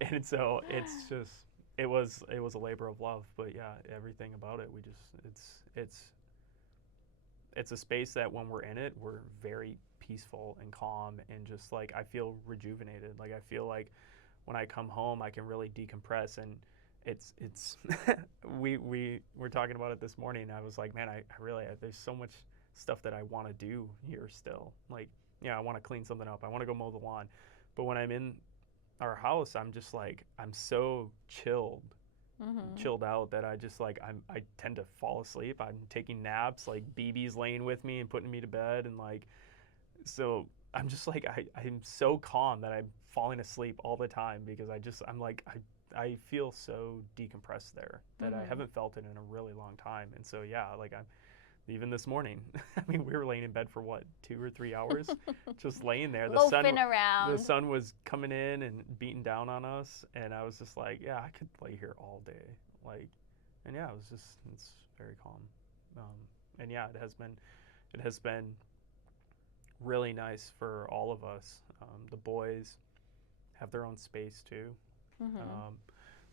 And so it's just, it was a labor of love. But yeah, everything about it, it's a space that when we're in it, we're very peaceful and calm, and just like I feel rejuvenated. Like I feel like when I come home, I can really decompress. And it's we were talking about it this morning. I was like, man, I really, there's so much stuff that I want to do here still. Like, I want to clean something up. I want to go mow the lawn. But when I'm in our house, I'm just like, I'm so chilled out that I just like, I tend to fall asleep. I'm taking naps, like BB's laying with me and putting me to bed. And like, so I'm just like, I'm so calm that I'm falling asleep all the time because I'm like, I feel so decompressed there that I haven't felt it in a really long time. And so, yeah, like even this morning, I mean, we were laying in bed for what, 2 or 3 hours, just laying there. Around. The sun was coming in and beating down on us, and I was just like, yeah, I could lay here all day, like, and yeah, it's very calm, and yeah, it has been really nice for all of us. The boys have their own space too.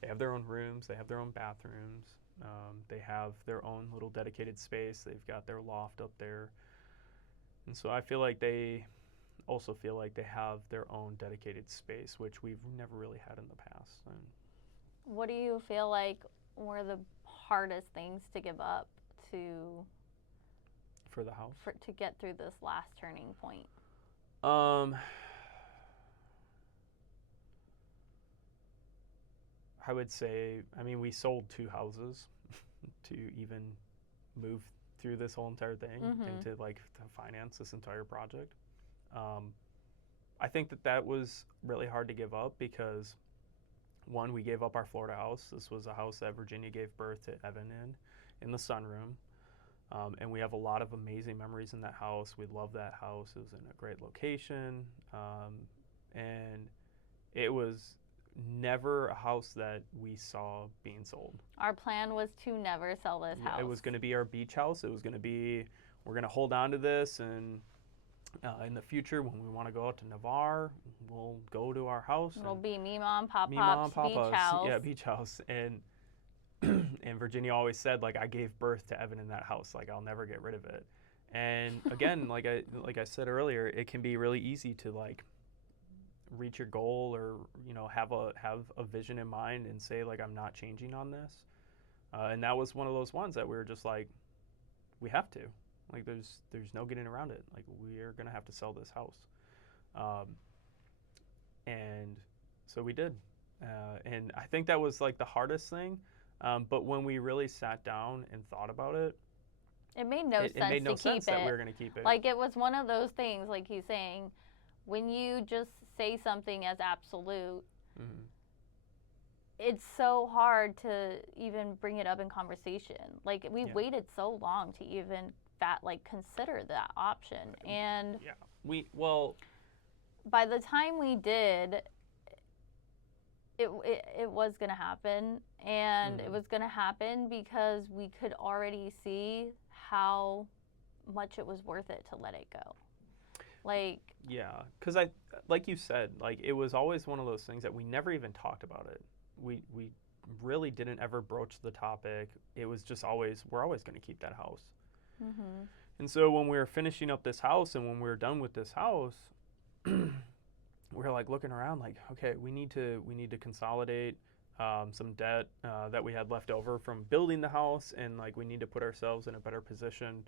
They have their own rooms. They have their own bathrooms. They have their own little dedicated space. They've got their loft up there. And so I feel like they also feel like they have their own dedicated space, which we've never really had in the past. And what do you feel like were the hardest things to give up for the house? To get through this last turning point? I would say, I mean, we sold 2 houses to even move through this whole entire thing and to finance this entire project. I think that was really hard to give up because, one, we gave up our Florida house. This was a house that Virginia gave birth to Evan in the sunroom. And we have a lot of amazing memories in that house. We love that house. It was in a great location. And it was never a house that we saw being sold. Our plan was to never sell this house. It was going to be our beach house. It was going to be, we're going to hold on to this, and in the future when we want to go out to Navarre, we'll go to our house. It'll be me, Mom, Pop, Pop's beach house. Yeah, beach house. And and Virginia always said, like, I gave birth to Evan in that house. Like, I'll never get rid of it. And again, like I said earlier, it can be really easy to like reach your goal, or have a vision in mind and say like, I'm not changing on this. And that was one of those ones that we were just like, we have to. Like there's no getting around it. Like we're gonna have to sell this house. Um, and so we did. And I think that was like the hardest thing. But when we really sat down and thought about it, it made no it sense made no to keep sense that we it. were going to keep it. Like it was one of those things, like he's saying, when you just say something as absolute, Mm-hmm. it's so hard to even bring it up in conversation. Like we Yeah. waited so long to even consider that option, and Yeah. by the time we did, it was going to happen, and it was going to happen because we could already see how much it was worth it to let it go. Like, yeah, because like you said, like it was always one of those things that we never even talked about it. We really didn't ever broach the topic. It was just always, we're always going to keep that house. mm-hmm. And so when we were finishing up this house and when we were done with this house, we were like looking around like, okay, we need to consolidate some debt that we had left over from building the house, and like we need to put ourselves in a better position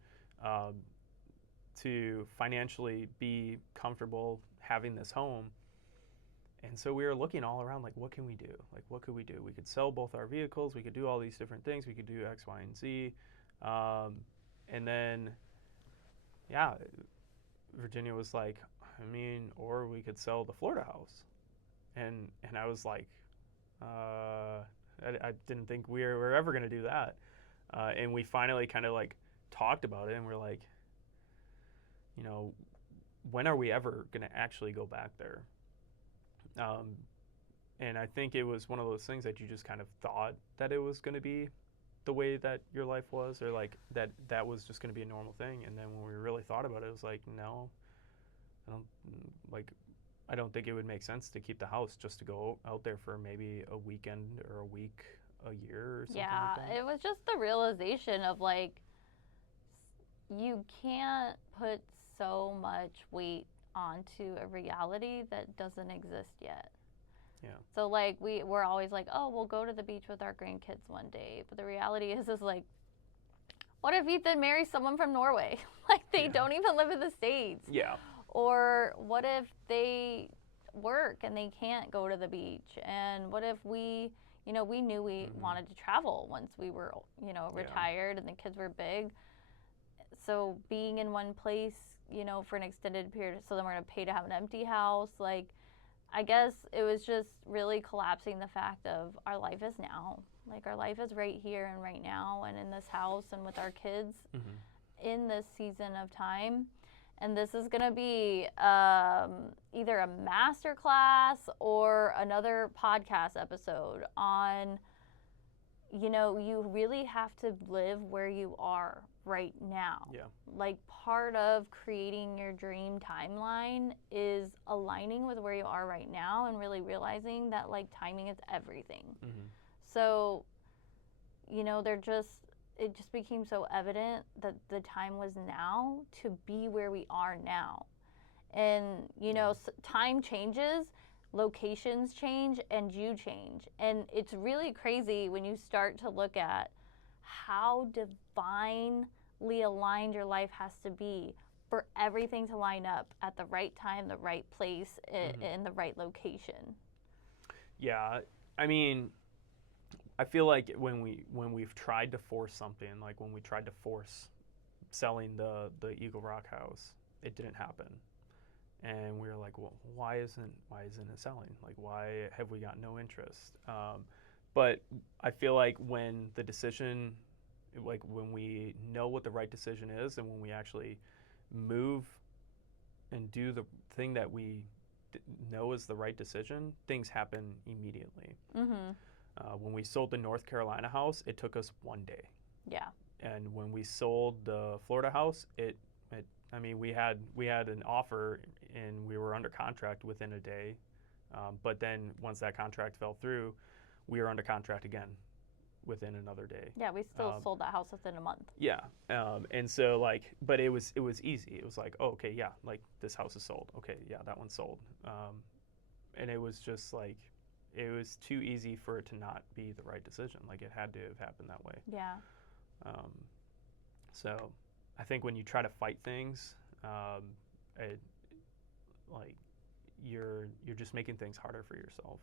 to financially be comfortable having this home. And so we were looking all around like, what can we do? Like, what could we do? We could sell both our vehicles. We could do all these different things. We could do X, Y, and Z. And then, yeah, Virginia was like, I mean, or we could sell the Florida house. And I was like, I didn't think we were ever going to do that. And we finally kind of like talked about it, and we're like, when are we ever going to actually go back there? And I think it was one of those things that you just kind of thought that it was going to be the way that your life was, or like that was just going to be a normal thing. And then when we really thought about it, it was like, no, I don't think it would make sense to keep the house just to go out there for maybe a weekend or a week, a year or something Yeah, like that. it was just the realization of like, you can't put so much weight onto a reality that doesn't exist yet. Yeah. So like we're always like, oh, we'll go to the beach with our grandkids one day, but the reality is like, what if Ethan marries someone from Norway? Like they don't even live in the States. Yeah. Or what if they work and they can't go to the beach? And what if we knew we wanted to travel once we were, retired and the kids were big. So being in one place, for an extended period, so then we're going to pay to have an empty house. Like, I guess it was just really collapsing the fact of our life is now. Like, our life is right here and right now, and in this house and with our kids in this season of time. And this is going to be either a master class or another podcast episode on, you really have to live where you are right now. Yeah. Like, part of creating your dream timeline is aligning with where you are right now and really realizing that, like, timing is everything. So, it just became so evident that the time was now to be where we are now. And, time changes, locations change, and you change. And it's really crazy when you start to look at how divinely aligned your life has to be for everything to line up at the right time, the right place, in the right location. Yeah. I mean, I feel like when we've tried to force something, like when we tried to force selling the Eagle Rock house, it didn't happen. And we were like, well, why isn't it selling? Like, why have we got no interest? But I feel like when the decision, like when we know what the right decision is, and when we actually move and do the thing that we know is the right decision, things happen immediately. When we sold the North Carolina house, it took us 1 day. Yeah. And when we sold the Florida house, we had an offer and we were under contract within a day. But then once that contract fell through, we were under contract again within another day. Yeah, we still sold that house within a month. Yeah, and so like, but it was easy. It was like, oh, okay, yeah, like this house is sold. Okay, yeah, that one's sold. And it was just like, it was too easy for it to not be the right decision. Like it had to have happened that way. Yeah. So I think when you try to fight things, like you're just making things harder for yourself.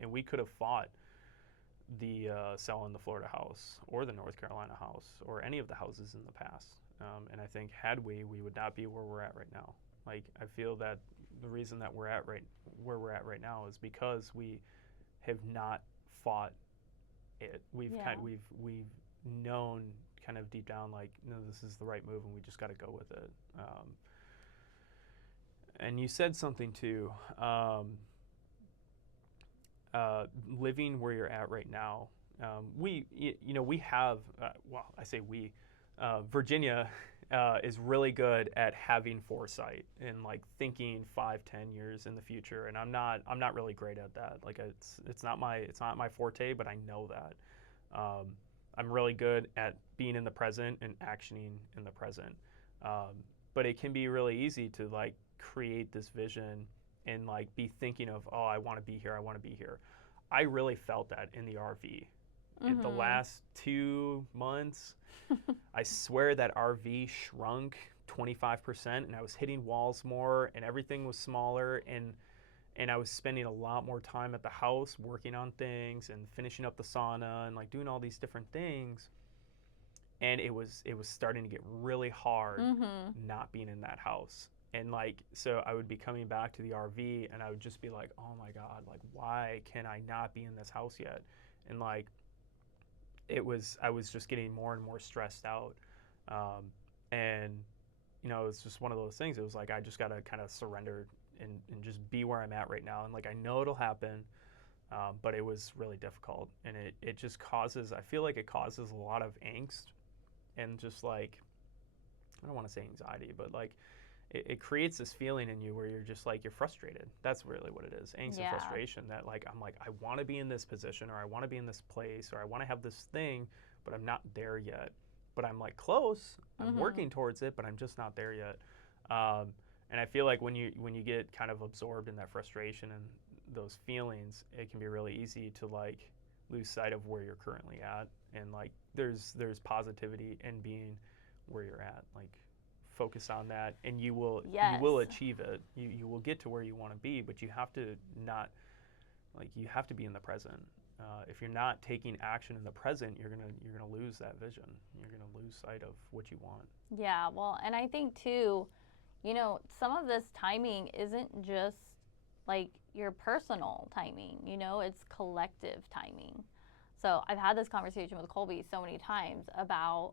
And we could have fought the selling the Florida house or the North Carolina house or any of the houses in the past. And I think had we would not be where we're at right now. Like I feel that the reason that we're at where we're at right now is because we have not fought it. We've we've known kind of deep down, like, no, this is the right move, and we just got to go with it. And you said something too. Living where you're at right now, we have. Well, I say we. Virginia is really good at having foresight and like thinking 5-10 years in the future, and I'm not really great at that. Like it's not my forte, but I know that. I'm really good at being in the present and actioning in the present. But it can be really easy to like create this vision and like be thinking of, oh, I want to be here, I want to be here. I really felt that in the RV. In the last 2 months, I swear that RV shrunk 25%, and I was hitting walls more, and everything was smaller, and I was spending a lot more time at the house working on things and finishing up the sauna and like doing all these different things. And it was starting to get really hard not being in that house. And like, so I would be coming back to the RV and I would just be like, oh my God, like why can I not be in this house yet? And like, I was just getting more and more stressed out. And you know, it's just one of those things. It was like, I just got to kind of surrender and just be where I'm at right now. And like, I know it'll happen, but it was really difficult. And it just causes, I feel like it causes a lot of angst and just like, I don't want to say anxiety, but like it creates this feeling in you where you're just like, you're frustrated. That's really what it is. Angst and frustration that like, I'm like, I want to be in this position, or I want to be in this place, or I want to have this thing, but I'm not there yet. But I'm like close, I'm working towards it, but I'm just not there yet. And I feel like when you get kind of absorbed in that frustration and those feelings, it can be really easy to like lose sight of where you're currently at. And like there's positivity in being where you're at. Like focus on that, and you will achieve it. You will get to where you want to be, but you have to be in the present. If you're not taking action in the present, you're gonna lose that vision. You're gonna lose sight of what you want. Yeah, well, and I think too, you know, some of this timing isn't just like your personal timing, you know, it's collective timing. So I've had this conversation with Colby so many times about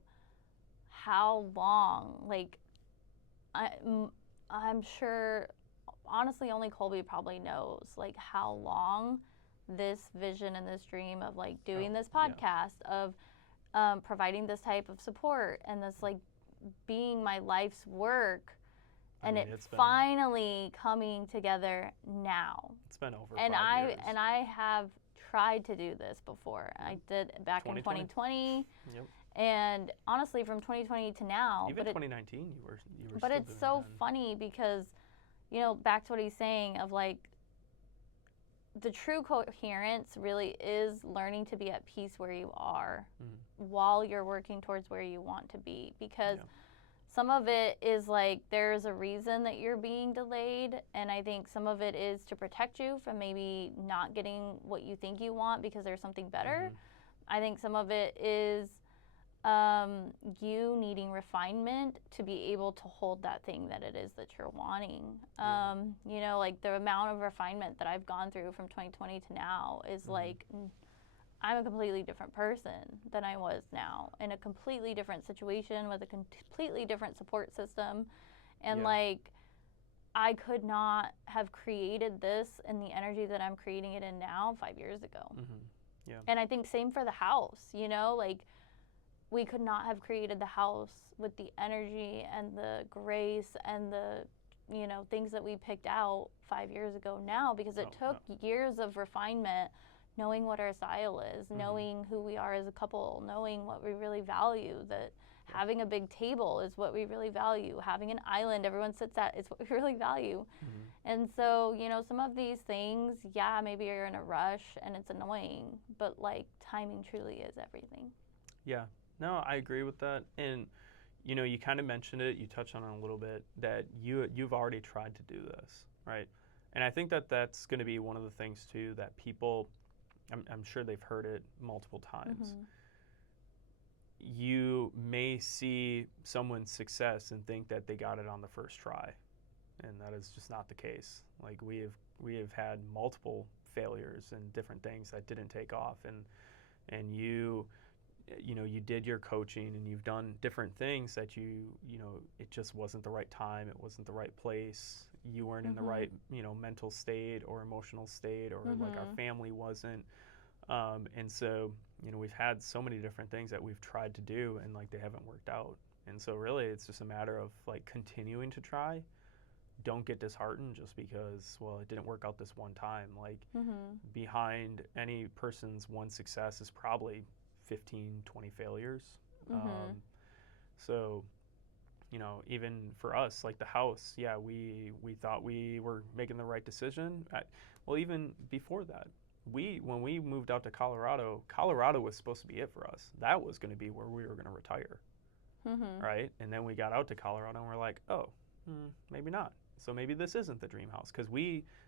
how long, like, I'm sure, honestly, only Colby probably knows, like, how long this vision and this dream of, like, doing this podcast, of providing this type of support and this, like, being my life's work, and it's finally coming together now. It's been over 5 and years. And I have tried to do this before. I did back in 2020. Yep. And honestly, from 2020 to now, even 2019, you were. But it's so funny because, you know, back to what he's saying of like, the true coherence really is learning to be at peace where you are while you're working towards where you want to be. Because some of it is like, there's a reason that you're being delayed, and I think some of it is to protect you from maybe not getting what you think you want because there's something better. I think some of it is you needing refinement to be able to hold that thing that it is that you're wanting. You know, like the amount of refinement that I've gone through from 2020 to now is like, I'm a completely different person than I was now, in a completely different situation with a completely different support system. And like, I could not have created this in the energy that I'm creating it in now 5 years ago. And I think same for the house, you know, like, we could not have created the house with the energy and the grace and the, you know, things that we picked out 5 years ago now, because it took years of refinement, knowing what our style is, knowing who we are as a couple, knowing what we really value, that having a big table is what we really value, having an island everyone sits at is what we really value. And so, you know, some of these things, yeah, maybe you're in a rush and it's annoying, but like timing truly is everything. Yeah, no, I agree with that. And you know, you kind of mentioned it, you touched on it a little bit, that you've already tried to do this, right? And I think that that's going to be one of the things too that people, I'm sure they've heard it multiple times. You may see someone's success and think that they got it on the first try, and that is just not the case. Like we have had multiple failures and different things that didn't take off, and you know, you did your coaching and you've done different things that you know, it just wasn't the right time, it wasn't the right place, you weren't in the right, you know, mental state or emotional state, or like our family wasn't. And so, you know, we've had so many different things that we've tried to do and like they haven't worked out. And so really it's just a matter of like continuing to try. Don't get disheartened just because, well, it didn't work out this one time. Like behind any person's one success is probably 15, 20 failures. So, you know, even for us, like the house, yeah, we thought we were making the right decision. Well, even before that, when we moved out to Colorado, Colorado was supposed to be it for us. That was going to be where we were going to retire, right? And then we got out to Colorado and we're like, oh, maybe not. So maybe this isn't the dream house, because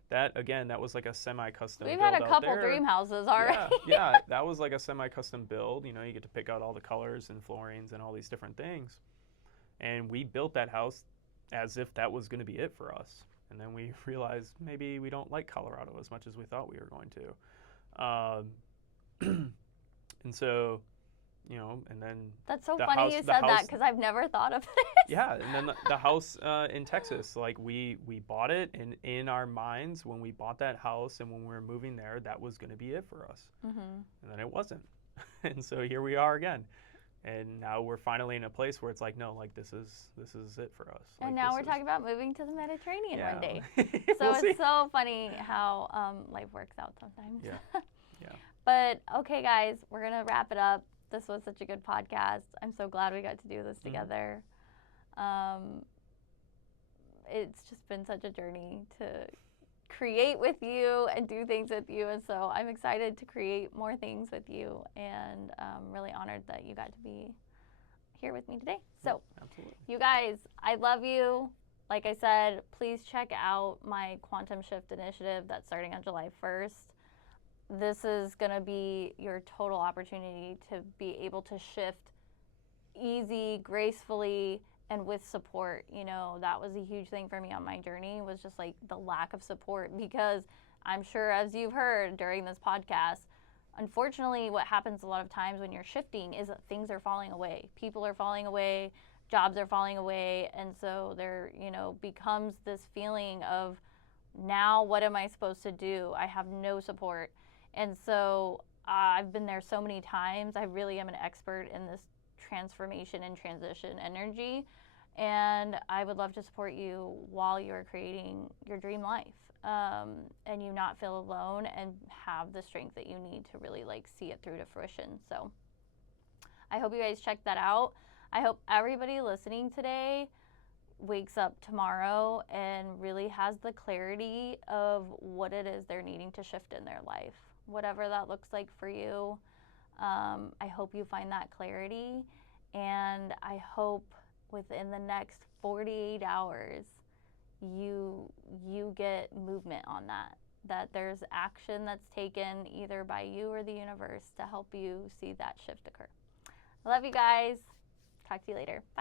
that was like a semi-custom We've build had a couple out there. dream houses already. Yeah, that was like a semi-custom build. You know, you get to pick out all the colors and floorings and all these different things. And we built that house as if that was going to be it for us. And then we realized maybe we don't like Colorado as much as we thought we were going to. And so, you know, and then that's so funny you said that, because I've never thought of this. Yeah, and then the house in Texas, like we bought it, and in our minds when we bought that house and when we were moving there, that was going to be it for us. And then it wasn't. And so here we are again. And now we're finally in a place where it's like, no, like this is it for us. And like, now we're talking about moving to the Mediterranean one day. We'll it's so funny how life works out sometimes. Yeah. But okay, guys, we're gonna wrap it up. This was such a good podcast. I'm so glad we got to do this together. It's just been such a journey to create with you and do things with you, and so I'm excited to create more things with you, and really honored that you got to be here with me today. So absolutely. You guys, I love you. Like I said, please check out my Quantum Shift initiative that's starting on July 1st. This is going to be your total opportunity to be able to shift easy, gracefully, and with support. You know, that was a huge thing for me on my journey, was just like the lack of support, because I'm sure, as you've heard during this podcast, unfortunately what happens a lot of times when you're shifting is that things are falling away. People are falling away, jobs are falling away, and so there, you know, becomes this feeling of, now what am I supposed to do? I have no support. And so I've been there so many times. I really am an expert in this transformation and transition energy, and I would love to support you while you're creating your dream life, and you not feel alone and have the strength that you need to really like see it through to fruition. So I hope you guys check that out. I hope everybody listening today wakes up tomorrow and really has the clarity of what it is they're needing to shift in their life, whatever that looks like for you. I hope you find that clarity, and I hope within the next 48 hours you get movement on that there's action that's taken either by you or the universe to help you see that shift occur. I love you guys. Talk to you later. Bye.